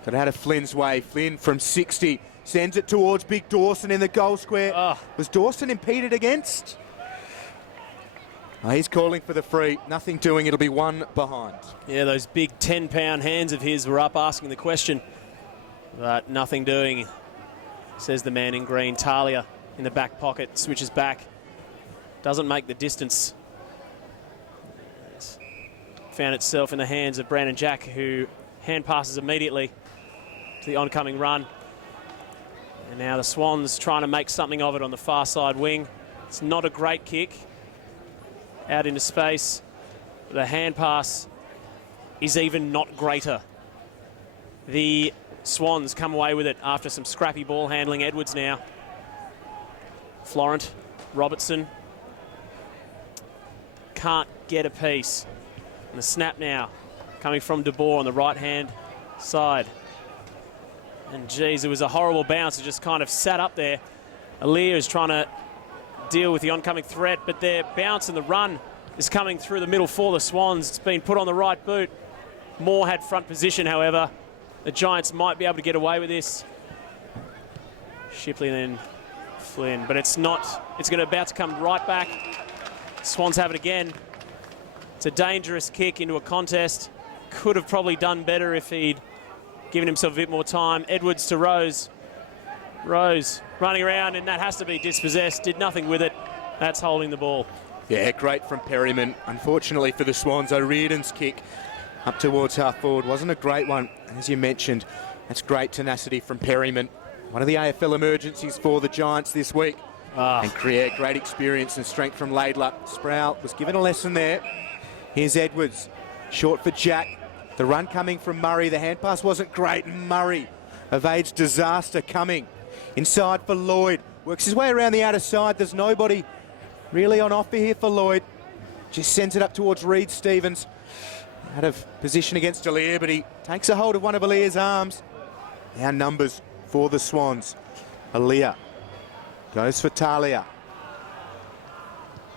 Got out of Flynn's way. Flynn from 60 sends it towards Big Dawson in the goal square. Was Dawson impeded against? Oh, he's calling for the free. Nothing doing. It'll be one behind. Yeah, those big 10-pound hands of his were up asking the question. But nothing doing, says the man in green. Talia in the back pocket, switches back. Doesn't make the distance. It's found itself in the hands of Brandon Jack, who hand passes immediately to the oncoming run. And now the Swans trying to make something of it on the far side wing. It's not a great kick. Out into space. The hand pass is even not greater. The Swans come away with it after some scrappy ball handling. Edwards now. Florent, Robertson. Can't get a piece. And the snap now coming from De Boer on the right-hand side. And geez, it was a horrible bounce. It just kind of sat up there. Aaliyah is trying to deal with the oncoming threat, but their bounce and the run is coming through the middle for the Swans. It's been put on the right boot. Moore had front position, however. The Giants might be able to get away with this. Shipley and then Flynn, but it's not. It's going to about to come right back. Swans have it again. It's a dangerous kick into a contest. Could have probably done better if he'd given himself a bit more time. Edwards to Rose. Rose running around, and that has to be dispossessed. Did nothing with it. That's holding the ball. Yeah, great from Perryman. Unfortunately for the Swans, O'Riordan's kick up towards half forward wasn't a great one. As you mentioned, that's great tenacity from Perryman. One of the AFL emergencies for the Giants this week. And create great experience and strength from Laidler. Sproul was given a lesson there. Here's Edwards, short for Jack. The run coming from Murray. The hand pass wasn't great. Murray evades disaster coming. Inside for Lloyd. Works his way around the outer side. There's nobody really on offer here for Lloyd. Just sends it up towards Reed Stevens. out of position against Aliir, but he takes a hold of one of Aliir's arms. Now numbers for the Swans. Aliir goes for Talia.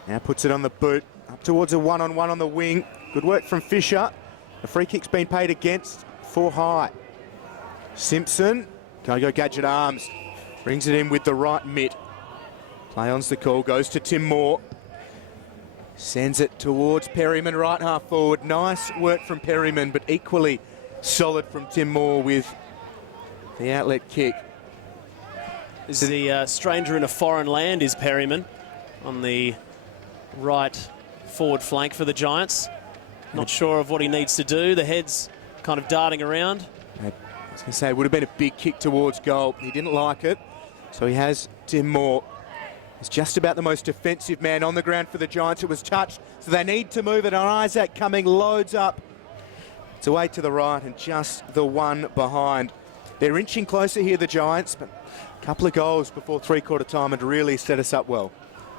Now puts it on the boot, up towards a one-on-one on the wing. Good work from Fisher. The free kick's been paid against for high. Simpson, go gadget arms, brings it in with the right mitt. Play on's the call, goes to Tim Moore. Sends it towards Perryman, right half forward. Nice work from Perryman, but equally solid from Tim Moore with the outlet kick. This is the stranger in a foreign land, is Perryman, on the right forward flank for the Giants. Not sure of what he needs to do. The head's kind of darting around. I was going to say, it would have been a big kick towards goal. He didn't like it, so he has Tim Moore. He's just about the most defensive man on the ground for the Giants. It was touched, so they need to move it. And Isaac Cumming loads up. It's away to the right and just the one behind. They're inching closer here, the Giants, but a couple of goals before three-quarter time had really set us up well.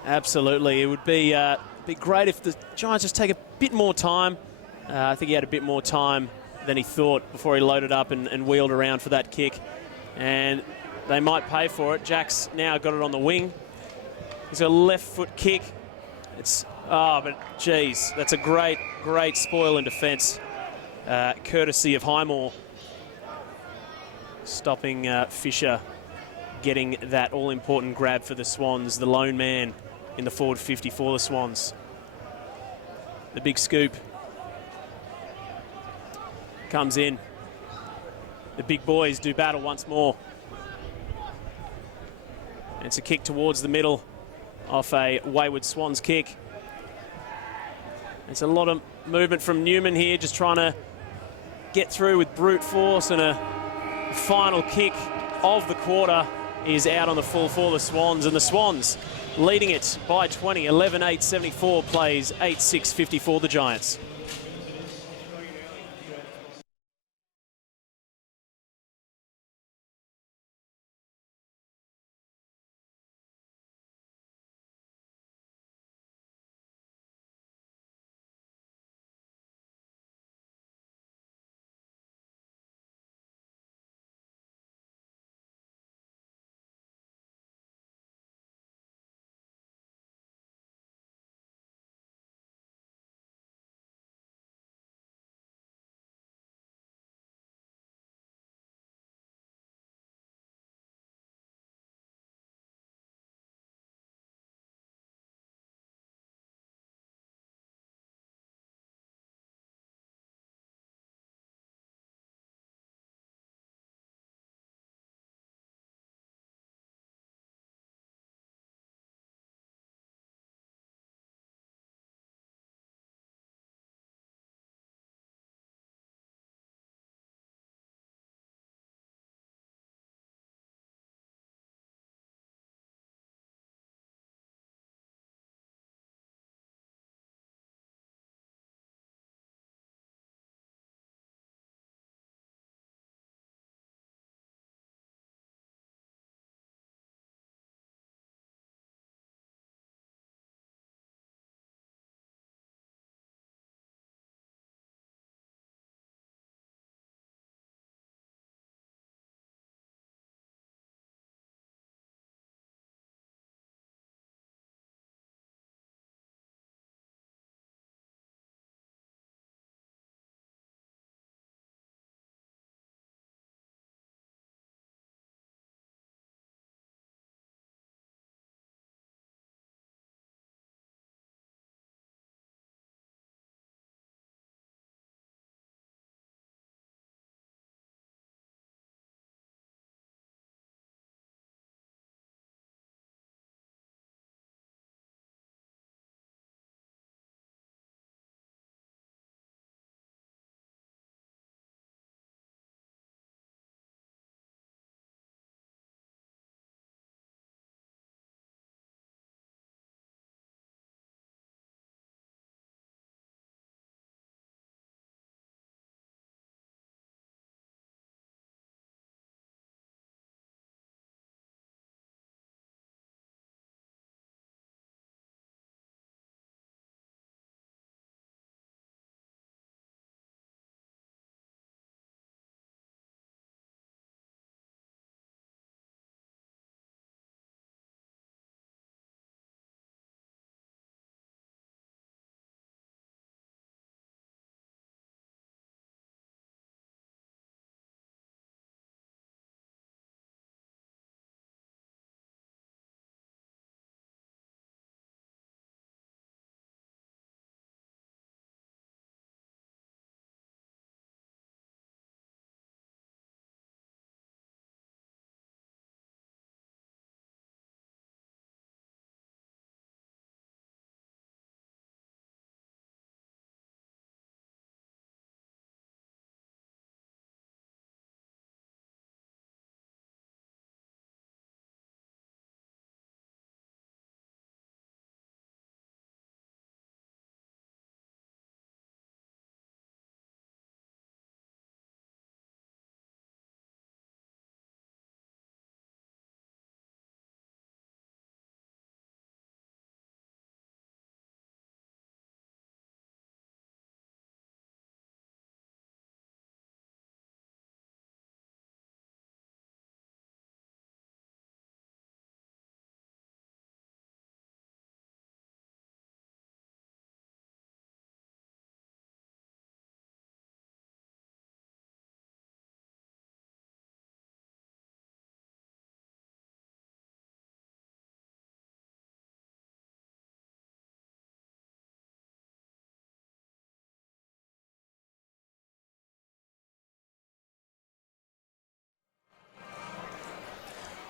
Absolutely. It would be great if the Giants just take a bit more time. I think he had a bit more time than he thought before he loaded up and wheeled around for that kick. And they might pay for it. Jack's now got it on the wing. He's got a left foot kick. But geez, that's a great spoil in defence, courtesy of Highmore. Stopping Fisher getting that all-important grab for the Swans, the lone man in the forward 50 for the Swans. The big scoop comes in. The big boys do battle once more. And it's a kick towards the middle off a wayward Swans kick. It's a lot of movement from Newman here, just trying to get through with brute force, and a final kick of the quarter is out on the full for the Swans, and the Swans leading it by 20, 11-8-74, plays 8-6-54 the Giants.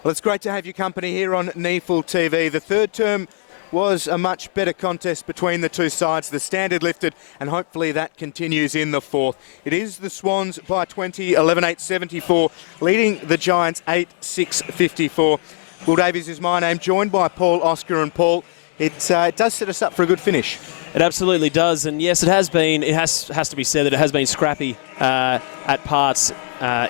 Well, it's great to have your company here on NEAFL TV. The third term was a much better contest between the two sides. The standard lifted, and hopefully that continues in the fourth. It is the Swans by 20, 11-8-74, leading the Giants 8-6-54. Will Davies is my name, joined by Paul, Oscar and Paul. It does set us up for a good finish. It absolutely does, and yes, it has been. It has to be said that it has been scrappy at parts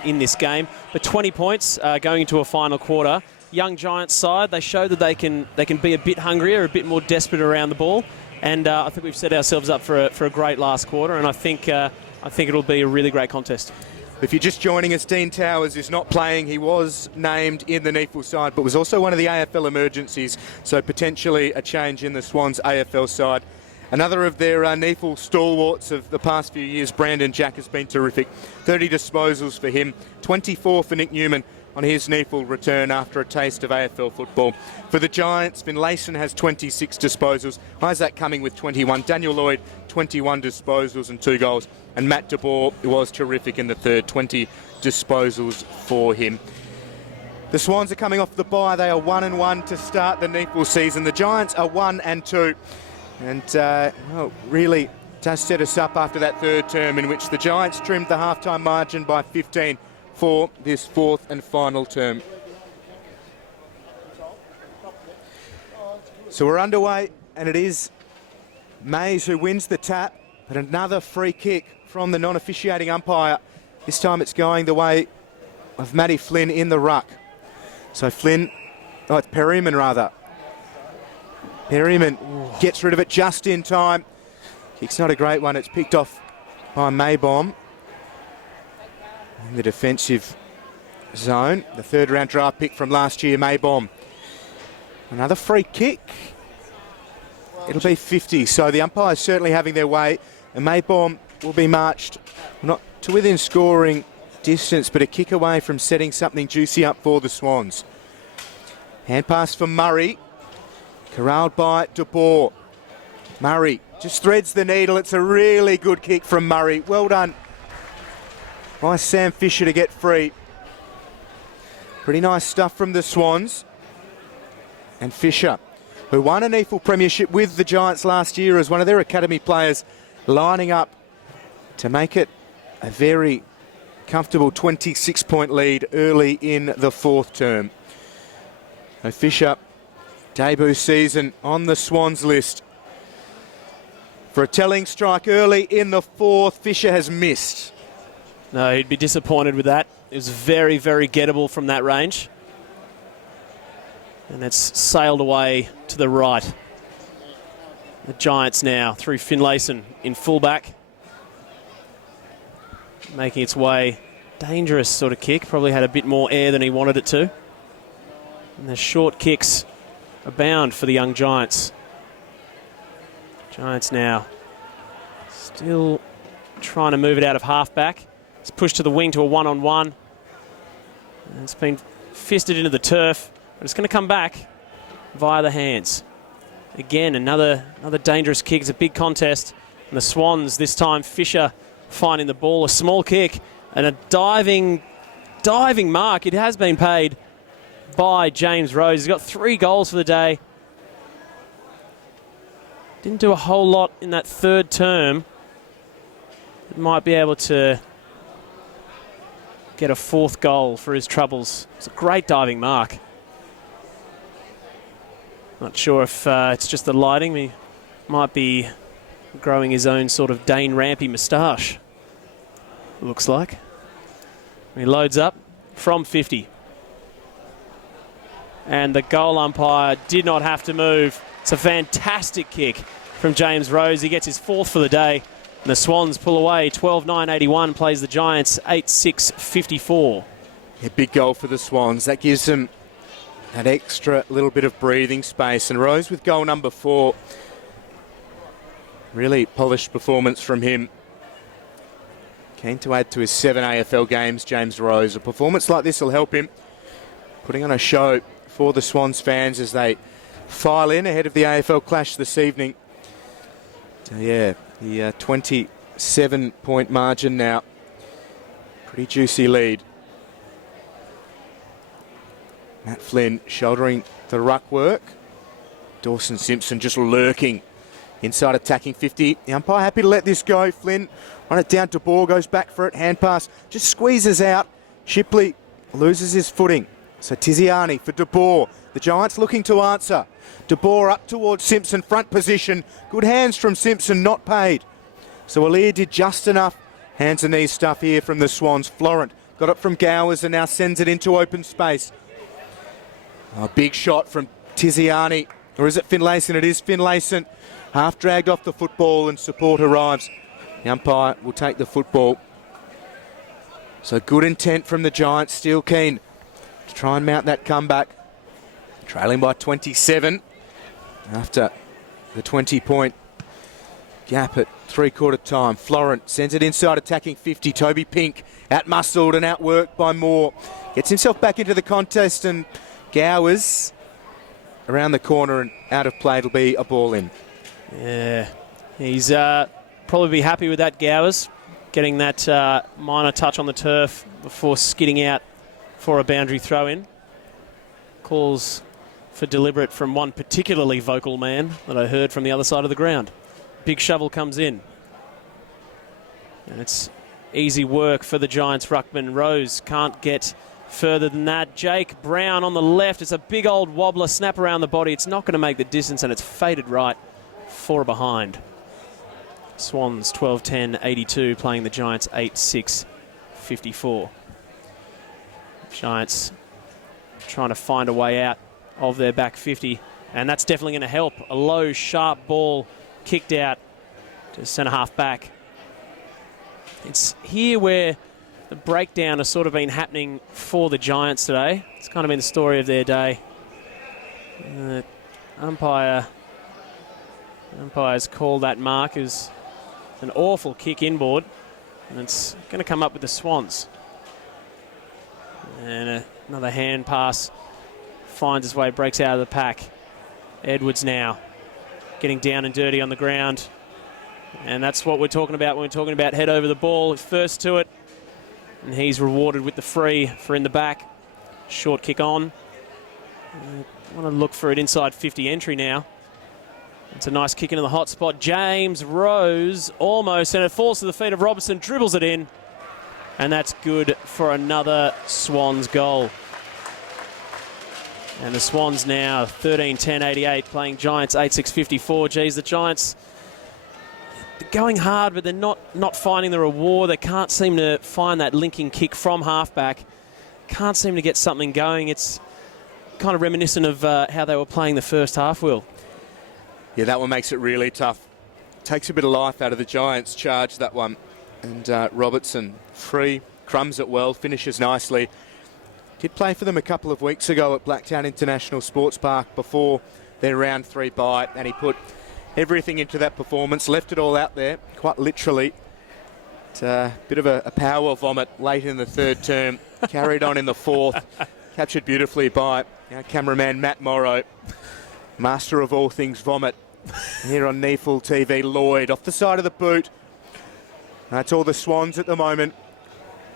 in this game. But 20 points going into a final quarter. Young Giants side, they show that they can be a bit hungrier, a bit more desperate around the ball, and I think we've set ourselves up for a great last quarter. And I think it'll be a really great contest. If you're just joining us, Dean Towers is not playing. He was named in the NEAFL side, but was also one of the AFL emergencies, so potentially a change in the Swans AFL side. Another of their NEAFL stalwarts of the past few years, Brandon Jack, has been terrific. 30 disposals for him, 24 for Nick Newman on his NEAFL return after a taste of AFL football. For the Giants, Finlayson has 26 disposals, Isaac Cumming with 21, Daniel Lloyd 21 disposals and 2 goals, and Matt De Boer was terrific in the third, 20 disposals for him. The Swans are coming off the bye. They are 1-1 to start the NEAFL season. The Giants are 1-2, and well, really does set us up after that third term in which the Giants trimmed the halftime margin by 15 for this fourth and final term. So we're underway, and it is Mays who wins the tap, but another free kick from the non-officiating umpire. This time it's going the way of Matty Flynn in the ruck. So Flynn, it's Perryman rather. Perryman gets rid of it just in time. Kick's not a great one. It's picked off by Maybom in the defensive zone. The third round draft pick from last year, Maybom. Another free kick. It'll be 50, so the umpires certainly having their way, and Maybom will be marched not to within scoring distance, but a kick away from setting something juicy up for the Swans. Hand pass for Murray, corralled by De Boer. Murray just threads the needle. It's a really good kick from Murray. Well done by Sam Fisher to get free. Pretty nice stuff from the Swans. And Fisher, who won an NEAFL premiership with the Giants last year as one of their academy players, lining up to make it a very comfortable 26-point lead early in the fourth term. So Fisher, debut season on the Swans list. For a telling strike early in the fourth, Fisher has missed. No, he'd be disappointed with that. It was very, very gettable from that range. And it's sailed away to the right. The Giants now through Finlayson in fullback. Making its way. Dangerous sort of kick. Probably had a bit more air than he wanted it to. And the short kicks abound for the young Giants. Giants now still trying to move it out of halfback. It's pushed to the wing to a one-on-one. And it's been fisted into the turf. But it's going to come back via the hands. Again, another dangerous kick. It's a big contest. And the Swans, this time Fisher finding the ball. A small kick and a diving mark. It has been paid by James Rose. He's got 3 goals for the day. Didn't do a whole lot in that third term. Might be able to get a 4th goal for his troubles. It's a great diving mark. Not sure if it's just the lighting. He might be growing his own sort of Dane Rampy moustache. Looks like. He loads up from 50. And the goal umpire did not have to move. It's a fantastic kick from James Rose. He gets his 4th for the day. And the Swans pull away. 12-9-81 plays the Giants 8-6-54. A big goal for the Swans. That gives them that extra little bit of breathing space. And Rose with goal number 4. Really polished performance from him. Keen to add to his 7 AFL games, James Rose. A performance like this will help him. Putting on a show for the Swans fans as they file in ahead of the AFL clash this evening. So yeah, the 27-point margin now. Pretty juicy lead. Matt Flynn shouldering the ruck work. Dawson Simpson just lurking inside attacking 50. The umpire happy to let this go. Flynn on it down to Bohr, goes back for it. Hand pass, just squeezes out. Shipley loses his footing. So Tiziani for De Boer. The Giants looking to answer. De Boer up towards Simpson, front position. Good hands from Simpson, not paid. So Alir did just enough. Hands and knees stuff here from the Swans. Florent got it from Gowers and now sends it into open space. A big shot from Tiziani. Or is it Finlayson? It is Finlayson. Half dragged off the football and support arrives. The umpire will take the football. So good intent from the Giants. Still keen to try and mount that comeback. Trailing by 27 after the 20-point gap at three-quarter time. Florent sends it inside attacking 50. Toby Pink out-muscled and outworked by Moore. Gets himself back into the contest and Gowers around the corner and out of play. It'll be a ball in. Yeah, he's probably be happy with that, Gowers, getting that minor touch on the turf before skidding out for a boundary throw-in. Calls for deliberate from one particularly vocal man that I heard from the other side of the ground. Big shovel comes in. And it's easy work for the Giants ruckman. Rose can't get further than that. Jake Brown on the left. It's a big old wobbler, snap around the body. It's not going to make the distance, and it's faded right. 4 behind. Swans 12-10-82, playing the Giants 8-6-54. Giants trying to find a way out of their back 50, and that's definitely going to help. A low, sharp ball kicked out to centre-half back. It's here where the breakdown has sort of been happening for the Giants today. It's kind of been the story of their day. Umpire's called that mark as an awful kick inboard, and it's going to come up with the Swans. And another hand pass finds its way, breaks out of the pack. Edwards now getting down and dirty on the ground. And that's what we're talking about when we're talking about head over the ball. First to it, and he's rewarded with the free for in the back. Short kick on. I want to look for an inside 50 entry now. It's a nice kick into the hot spot. James Rose almost, and it falls to the feet of Robertson, dribbles it in. And that's good for another Swans goal. And the Swans now 13-10-88, playing Giants 8-6-54. Geez, the Giants, they're going hard, but they're not finding the reward. They can't seem to find that linking kick from halfback. Can't seem to get something going. It's kind of reminiscent of how they were playing the first half, Will. Yeah, that one makes it really tough. Takes a bit of life out of the Giants' charge, that one. And Robertson, free, crumbs it well, finishes nicely. Did play for them a couple of weeks ago at Blacktown International Sports Park before their round 3 bye, and he put everything into that performance, left it all out there, quite literally. It's a bit of a power vomit late in the third term, carried on in the fourth, captured beautifully by cameraman Matt Morrow, master of all things vomit, here on NEAFL TV. Lloyd off the side of the boot. That's all the Swans at the moment.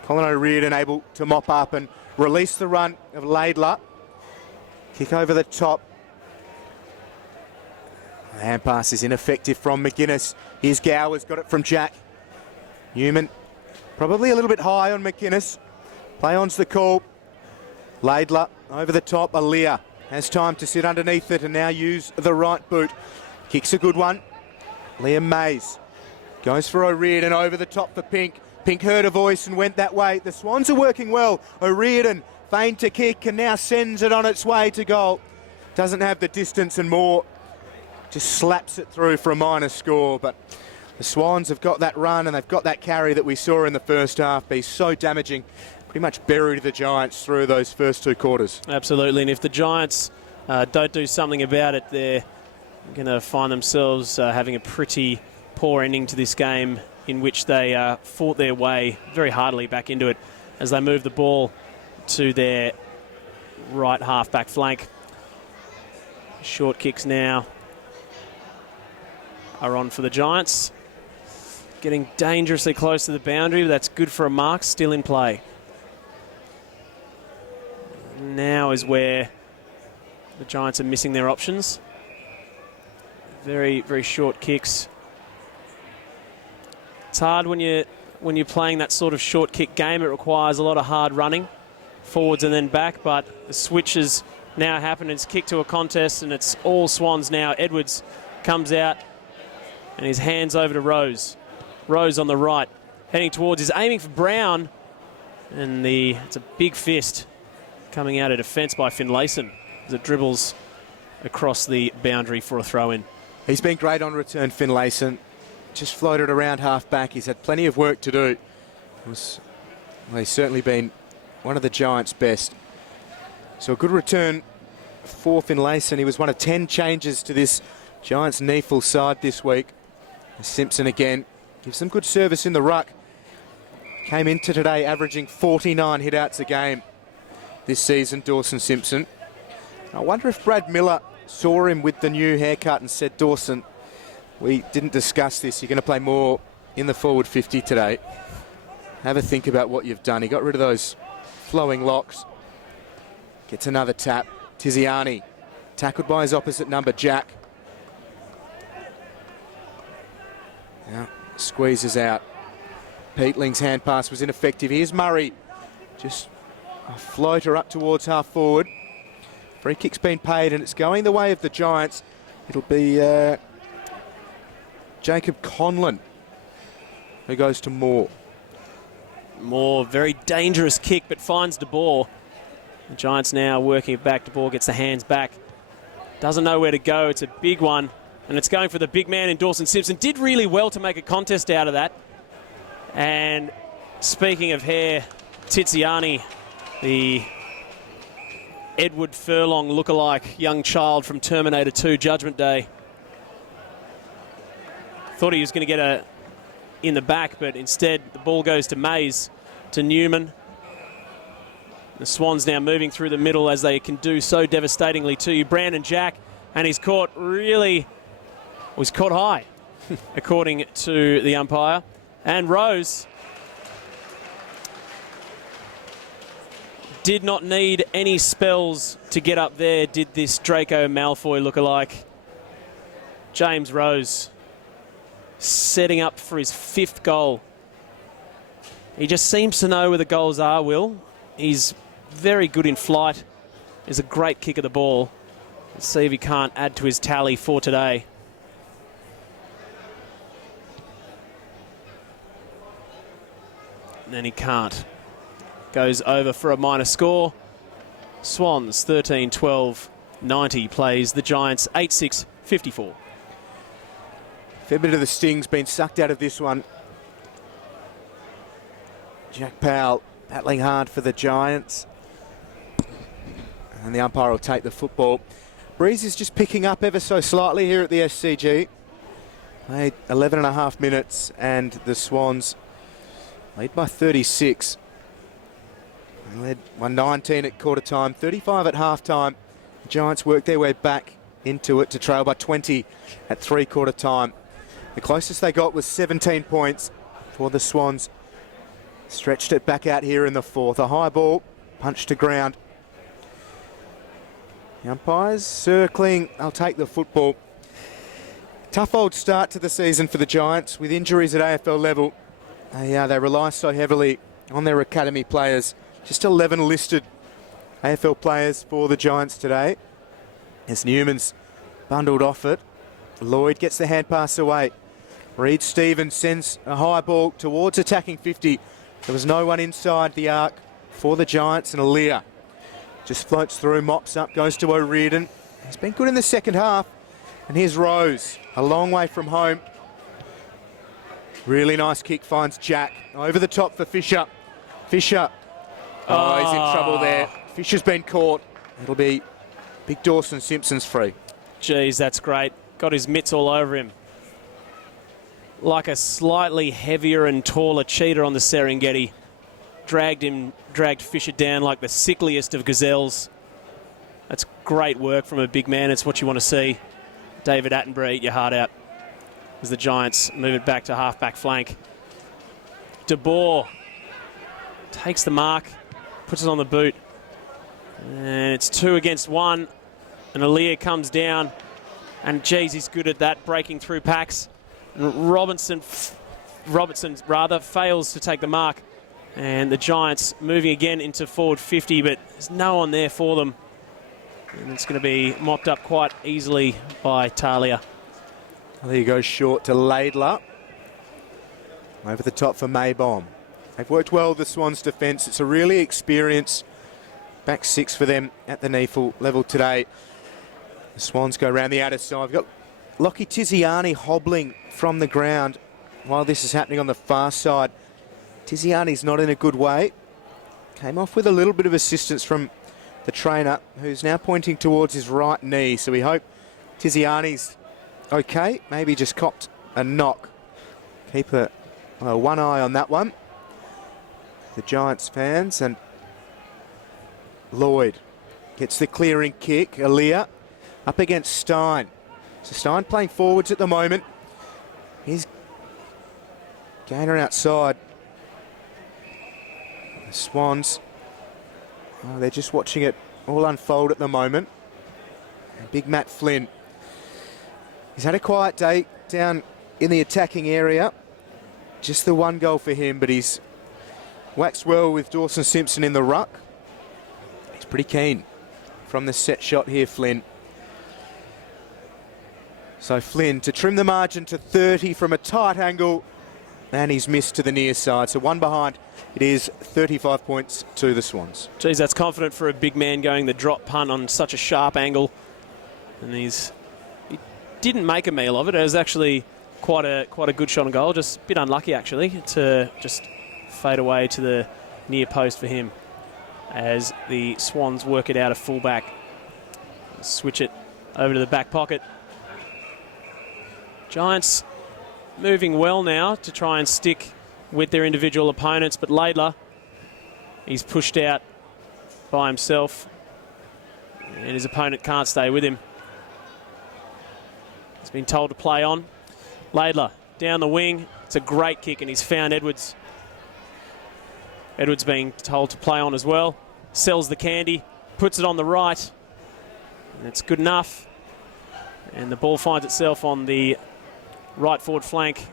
Colin O'Riordan able to mop up and release the run of Laidler. Kick over the top. The hand pass is ineffective from McGuinness. Here's Gowers, got it from Jack. Newman probably a little bit high on McGuinness. Play on's the call. Laidler over the top. Alir has time to sit underneath it and now use the right boot. Kicks a good one. Liam Mays goes for O'Riordan over the top for Pink. Pink heard a voice and went that way. The Swans are working well. O'Riordan feigned to kick and now sends it on its way to goal. Doesn't have the distance and more. Just slaps it through for a minor score. But the Swans have got that run and they've got that carry that we saw in the first half be so damaging. Pretty much buried the Giants through those first 2 quarters. Absolutely, and if the Giants don't do something about it, they're going to find themselves having a pretty poor ending to this game, in which they fought their way very heartily back into it as they move the ball to their right half-back flank. Short kicks now are on for the Giants. Getting dangerously close to the boundary, but that's good for a mark, still in play. now is where the Giants are missing their options. Very, very short kicks. It's hard when you're playing that sort of short kick game. It requires a lot of hard running, forwards and then back, but the switch has now happened. It's kicked to a contest, and it's all Swans now. Edwards comes out, and his hands over to Rose. Rose on the right, heading towards, is aiming for Brown, and it's a big fist coming out of defence by Finlayson as it dribbles across the boundary for a throw-in. He's been great on return, Finlayson. Just floated around half-back. He's had plenty of work to do. He's certainly been one of the Giants' best. So a good return for Finlayson. He was one of 10 changes to this Giants NEAFL side this week. Simpson again gives them good service in the ruck. Came into today averaging 49 hit-outs a game this season, Dawson Simpson. I wonder if Brad Miller saw him with the new haircut and said, Dawson, we didn't discuss this. You're going to play more in the forward 50 today. Have a think about what you've done. He got rid of those flowing locks. Gets another tap. Tiziani tackled by his opposite number, Jack. Now squeezes out. Peatling's hand pass was ineffective. Here's Murray. Just a floater up towards half forward. Free kick's been paid, and it's going the way of the Giants. It'll be Jacob Conlon who goes to Moore. Moore, very dangerous kick, but finds De Boer. The Giants now working it back. De Boer gets the hands back. Doesn't know where to go. It's a big one, and it's going for the big man in Dawson Simpson. Did really well to make a contest out of that. And speaking of hair, Tiziani, the Edward Furlong lookalike young child from Terminator 2 Judgment Day. Thought he was going to get in the back, but instead the ball goes to Mays, to Newman. The Swans now moving through the middle as they can do so devastatingly to you. Brandon Jack, and he's caught high, according to the umpire. And Rose did not need any spells to get up there, did this Draco Malfoy lookalike. James Rose setting up for his 5th goal. He just seems to know where the goals are, Will. He's very good in flight. He's a great kick of the ball. Let's see if he can't add to his tally for today. And then he can't. Goes over for a minor score. Swans 13-12-90 plays the Giants 8-6-54. Fair bit of the sting's been sucked out of this one. Jack Powell battling hard for the Giants. And the umpire will take the football. Breeze is just picking up ever so slightly here at the SCG. Played 11.5 minutes, and the Swans lead by 36. They led 119 at quarter time, 35 at half time. The Giants worked their way back into it to trail by 20 at 3/4 time. The closest they got was 17 points for the Swans. Stretched it back out here in the 4th. A high ball, punched to ground. The umpires circling. They'll take the football. Tough old start to the season for the Giants with injuries at AFL level. They rely so heavily on their academy players. Just 11 listed AFL players for the Giants today. As Newman's bundled off it. Lloyd gets the hand pass away. Reed Stevens sends a high ball towards attacking 50. There was no one inside the arc for the Giants, and Aaliyah just floats through, mops up, goes to O'Riordan. He's been good in the second half. And here's Rose, a long way from home. Really nice kick, finds Jack. Over the top for Fisher. Fisher. Oh, he's in trouble there. Fisher's been caught. It'll be big Dawson Simpson's free. Geez, that's great. Got his mitts all over him. Like a slightly heavier and taller cheetah on the Serengeti. Dragged Fisher down like the sickliest of gazelles. That's great work from a big man. It's what you want to see. David Attenborough, eat your heart out. As the Giants move it back to half-back flank. De Boer takes the mark, puts it on the boot. And it's 2 against 1. And Aaliyah comes down. And geez, he's good at that, breaking through packs. And Robertson fails to take the mark. And the Giants moving again into forward 50, but there's no one there for them. And it's going to be mopped up quite easily by Talia. There you go, short to Laidler. Over the top for Maybom. They've worked well, the Swans' defence. It's a really experienced back 6 for them at the NEAFL level today. The Swans go around the outer side. We've got Lockie Tiziani hobbling from the ground while this is happening on the far side. Tiziani's not in a good way. Came off with a little bit of assistance from the trainer, who's now pointing towards his right knee. So we hope Tiziani's okay. Maybe just copped a knock. Keep one eye on that one. The Giants fans. And Lloyd gets the clearing kick. Aaliyah up against Stein. So Stein playing forwards at the moment. He's Gainer outside. The Swans, they're just watching it all unfold at the moment. And big Matt Flynn. He's had a quiet day down in the attacking area. Just the 1 goal for him, but he's waxed well with Dawson Simpson in the ruck. He's pretty keen from the set shot here, Flynn. So Flynn to trim the margin to 30 from a tight angle, and he's missed to the near side. So 1 behind. It is 35 points to the Swans. Geez, that's confident for a big man going the drop punt on such a sharp angle. And he didn't make a meal of it. It was actually quite a good shot on goal. Just a bit unlucky, actually, to just fade away to the near post for him as the Swans work it out of fullback. Switch it over to the back pocket. Giants moving well now to try and stick with their individual opponents, but Laidler, he's pushed out by himself and his opponent can't stay with him. He's been told to play on. Laidler down the wing. It's a great kick and he's found Edwards. Edwards being told to play on as well. Sells the candy, puts it on the right, and it's good enough. And the ball finds itself on the right forward flank,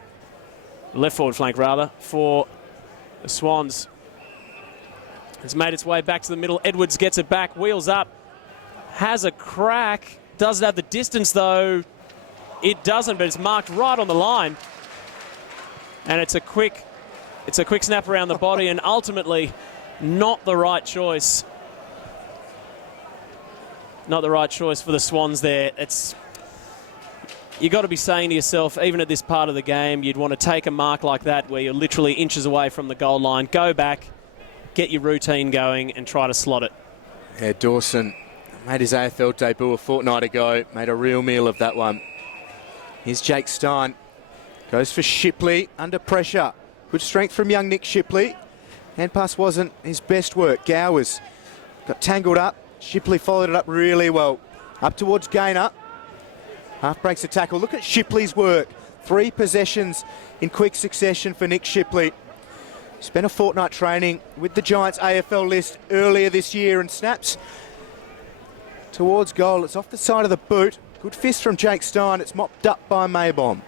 left forward flank rather, for the Swans. It's made its way back to the middle. Edwards gets it back, wheels up, has a crack. Does it have the distance though? It doesn't, but it's marked right on the line. And it's a quick snap around the body and ultimately not the right choice. Not the right choice for the Swans there. You got to be saying to yourself, even at this part of the game, you'd want to take a mark like that where you're literally inches away from the goal line, go back, get your routine going and try to slot it. Yeah, Dawson made his AFL debut a fortnight ago, made a real meal of that one. Here's Jake Stein, goes for Shipley, under pressure. Good strength from young Nick Shipley. Hand pass wasn't his best work. Gowers got tangled up. Shipley followed it up really well. Up towards Gainer. Half breaks the tackle. Look at Shipley's work. 3 possessions in quick succession for Nick Shipley. Spent a fortnight training with the Giants AFL list earlier this year and snaps towards goal. It's off the side of the boot. Good fist from Jake Stein. It's mopped up by Maybom.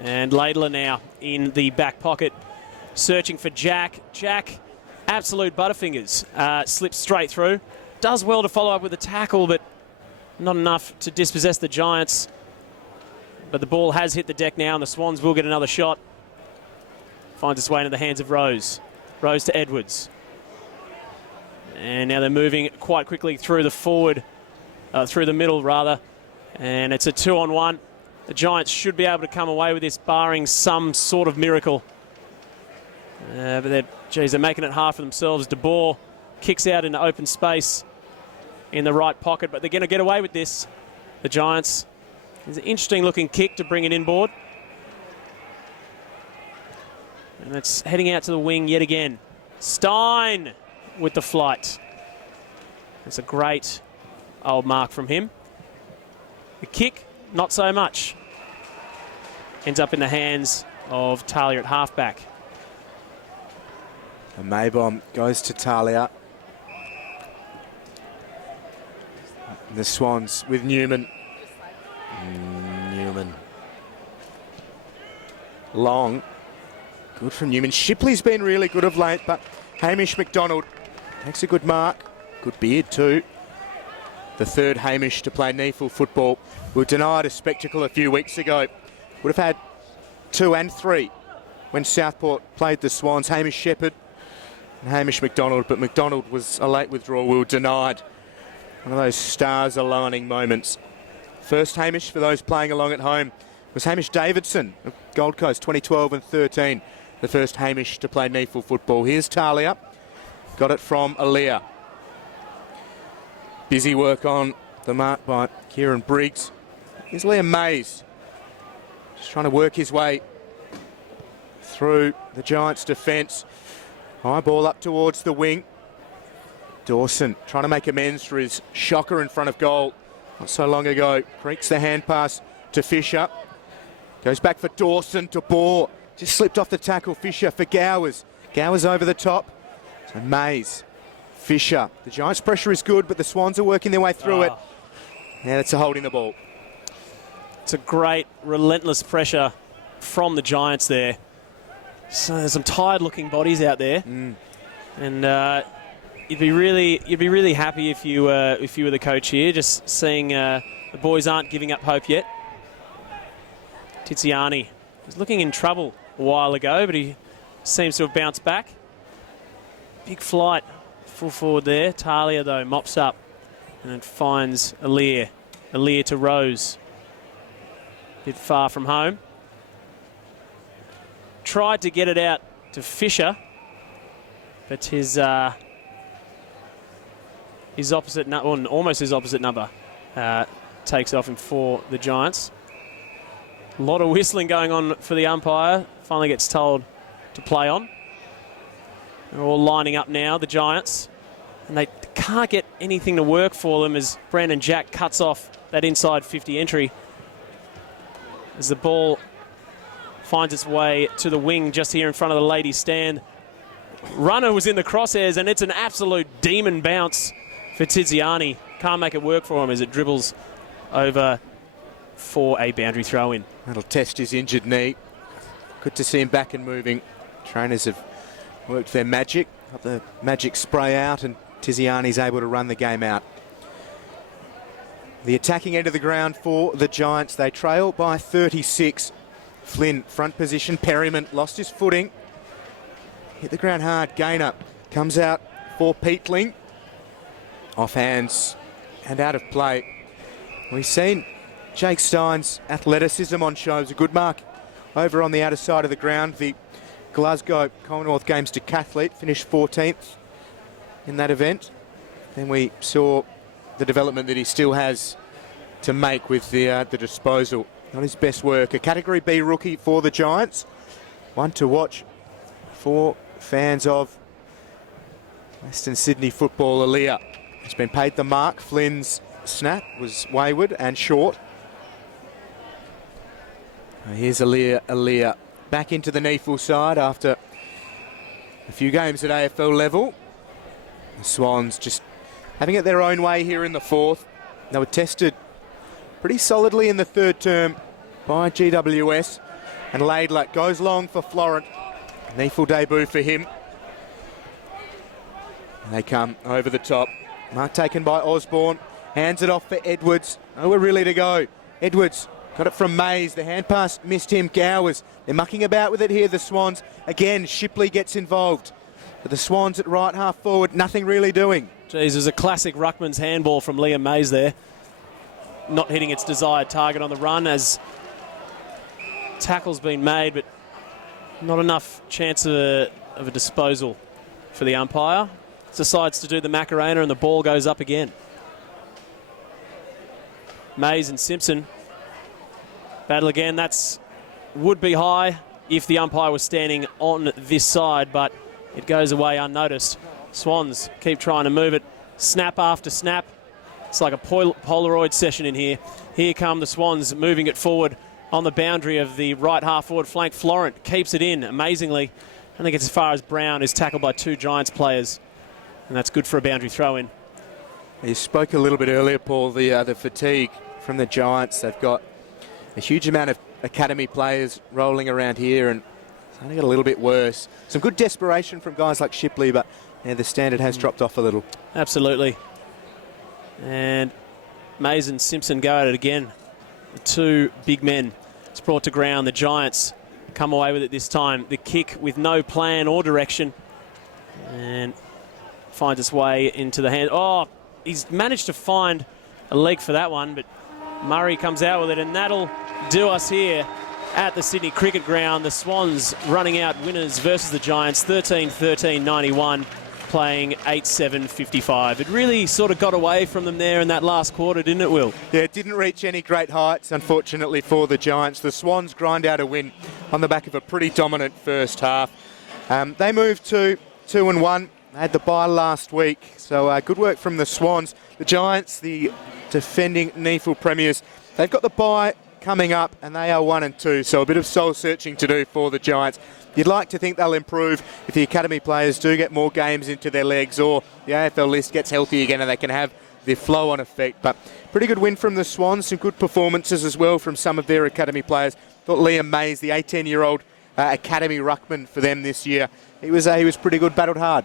And Laidler now in the back pocket, searching for Jack. Jack, absolute butterfingers. Slips straight through. Does well to follow up with a tackle, but not enough to dispossess the Giants. But the ball has hit the deck now, and the Swans will get another shot. Finds its way into the hands of Rose. Rose to Edwards. And now they're moving quite quickly through the middle rather. And it's a 2-on-1. The Giants should be able to come away with this, barring some sort of miracle. But they're making it hard for themselves. De Boer kicks out into open space in the right pocket, but they're going to get away with this, the Giants. It's an interesting looking kick to bring it inboard. And it's heading out to the wing yet again. Stein with the flight. It's a great old mark from him. The kick, not so much. Ends up in the hands of Talia at halfback. And Maybom goes to Talia. And the Swans with Newman. Newman. Long. Good from Newman. Shipley's been really good of late, but Hamish McDonald takes a good mark. Good beard too. The third Hamish to play NEAFL football. We were denied a spectacle a few weeks ago. Would have had 2 and 3 when Southport played the Swans. Hamish Shepherd and Hamish McDonald, but McDonald was a late withdrawal. We were denied. One of those stars aligning moments. First Hamish, for those playing along at home, was Hamish Davidson of Gold Coast, 2012 and 13. The first Hamish to play NEAFL football. Here's Talia. Got it from Aaliyah. Busy work on the mark by Kieran Briggs. Here's Liam Mays. Just trying to work his way through the Giants' defence. High ball up towards the wing. Dawson trying to make amends for his shocker in front of goal not so long ago. Creaks the hand pass to Fisher. Goes back for Dawson to Bohr. Just slipped off the tackle. Fisher for Gowers. Gowers over the top. So Mays. Fisher. The Giants' pressure is good, but the Swans are working their way through it. Now it's a holding the ball. It's a great, relentless pressure from the Giants there. So there's some tired-looking bodies out there, and you'd be really happy if you were the coach here, just seeing the boys aren't giving up hope yet. Tiziani was looking in trouble a while ago, but he seems to have bounced back. Big flight. Full forward there. Talia, though, mops up and then finds Aaliyah. Aaliyah to Rose. Bit far from home. Tried to get it out to Fisher, but his opposite, almost his opposite number, takes off him for the Giants. A lot of whistling going on for the umpire. Finally gets told to play on. They're all lining up now, the Giants. And they can't get anything to work for them as Brandon Jack cuts off that inside 50 entry. As the ball finds its way to the wing just here in front of the ladies' stand. Runner was in the crosshairs, and it's an absolute demon bounce for Tiziani. Can't make it work for him as it dribbles over for a boundary throw-in. That'll test his injured knee. Good to see him back and moving. Trainers have worked their magic, got the magic spray out, and Tiziani's able to run the game out. The attacking end of the ground for the Giants. They trail by 36. Flynn, front position. Perryman lost his footing. Hit the ground hard. Gainer comes out for Peatling. Off hands and out of play. We've seen Jake Stein's athleticism on show. It was a good mark over on the outer side of the ground. The Glasgow Commonwealth Games decathlete finished 14th in that event. Then we saw the development that he still has to make with the disposal. Not his best work. A Category B rookie for the Giants. One to watch for fans of Western Sydney football. Aaliyah has been paid the mark. Flynn's snap was wayward and short. Here's Aaliyah back into the NEAFL side after a few games at AFL level. The Swans just having it their own way here in the fourth. They were tested pretty solidly in the third term by GWS. And Laidler goes long for Florent. NEAFL debut for him. And they come over the top. Mark taken by Osborne. Hands it off for Edwards. Nowhere really to go. Edwards got it from Mays. The hand pass missed him. Gowers. They're mucking about with it here, the Swans. Again, Shipley gets involved. But the Swans at right half forward, nothing really doing. Geez, there's a classic ruckman's handball from Liam Mays there. Not hitting its desired target on the run as tackle's been made, but not enough chance of a disposal for the umpire. Decides to do the Macarena and the ball goes up again. Mays and Simpson battle again. That's would be high if the umpire was standing on this side, but it goes away unnoticed. Swans keep trying to move it. Snap after snap. It's like a Polaroid session in here. Here come the Swans moving it forward on the boundary of the right half forward flank. Florent keeps it in amazingly. I think it's as far as Brown is tackled by two Giants players. And that's good for a boundary throw in. You spoke a little bit earlier, Paul, the fatigue from the Giants. They've got a huge amount of academy players rolling around here, and it's only got a little bit worse. Some good desperation from guys like Shipley, but yeah, the standard has dropped off a little. Absolutely. And Mays and Simpson go at it again. The two big men. It's brought to ground. The Giants come away with it this time. The kick with no plan or direction, and finds its way into the hand. Oh, he's managed to find a leg for that one, but Murray comes out with it, and that'll do us here at the Sydney Cricket Ground. The Swans running out winners versus the Giants, 13-13-91, playing 8-7-55. It really sort of got away from them there in that last quarter, didn't it, Will? Yeah, it didn't reach any great heights, unfortunately, for the Giants. The Swans grind out a win on the back of a pretty dominant first half. They moved to 2-1. They had the bye last week, so good work from the Swans. The Giants, the defending NEAFL premiers, they've got the bye coming up, and they are 1-2, so a bit of soul-searching to do for the Giants. You'd like to think they'll improve if the academy players do get more games into their legs, or the AFL list gets healthy again and they can have the flow-on effect. But pretty good win from the Swans, some good performances as well from some of their academy players. Thought Liam Mays, the 18-year-old academy ruckman for them this year, he was pretty good, battled hard.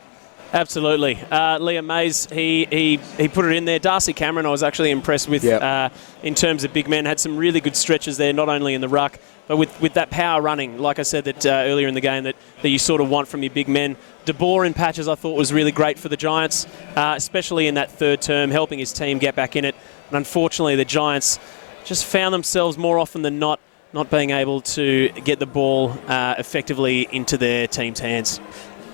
Absolutely. Liam Mays, he put it in there. Darcy Cameron, I was actually impressed with in terms of big men. Had some really good stretches there, not only in the ruck, but with that power running, like I said that earlier in the game, that you sort of want from your big men. De Boer in patches I thought was really great for the Giants, especially in that third term, helping his team get back in it. And unfortunately, the Giants just found themselves more often than not being able to get the ball effectively into their team's hands.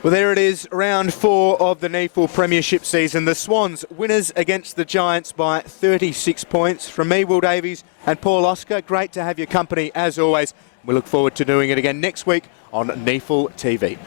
Well, there it is, round 4 of the NEAFL Premiership season. The Swans winners against the Giants by 36 points. From me, Will Davies, and Paul Oscar, great to have your company as always. We look forward to doing it again next week on NEAFL TV.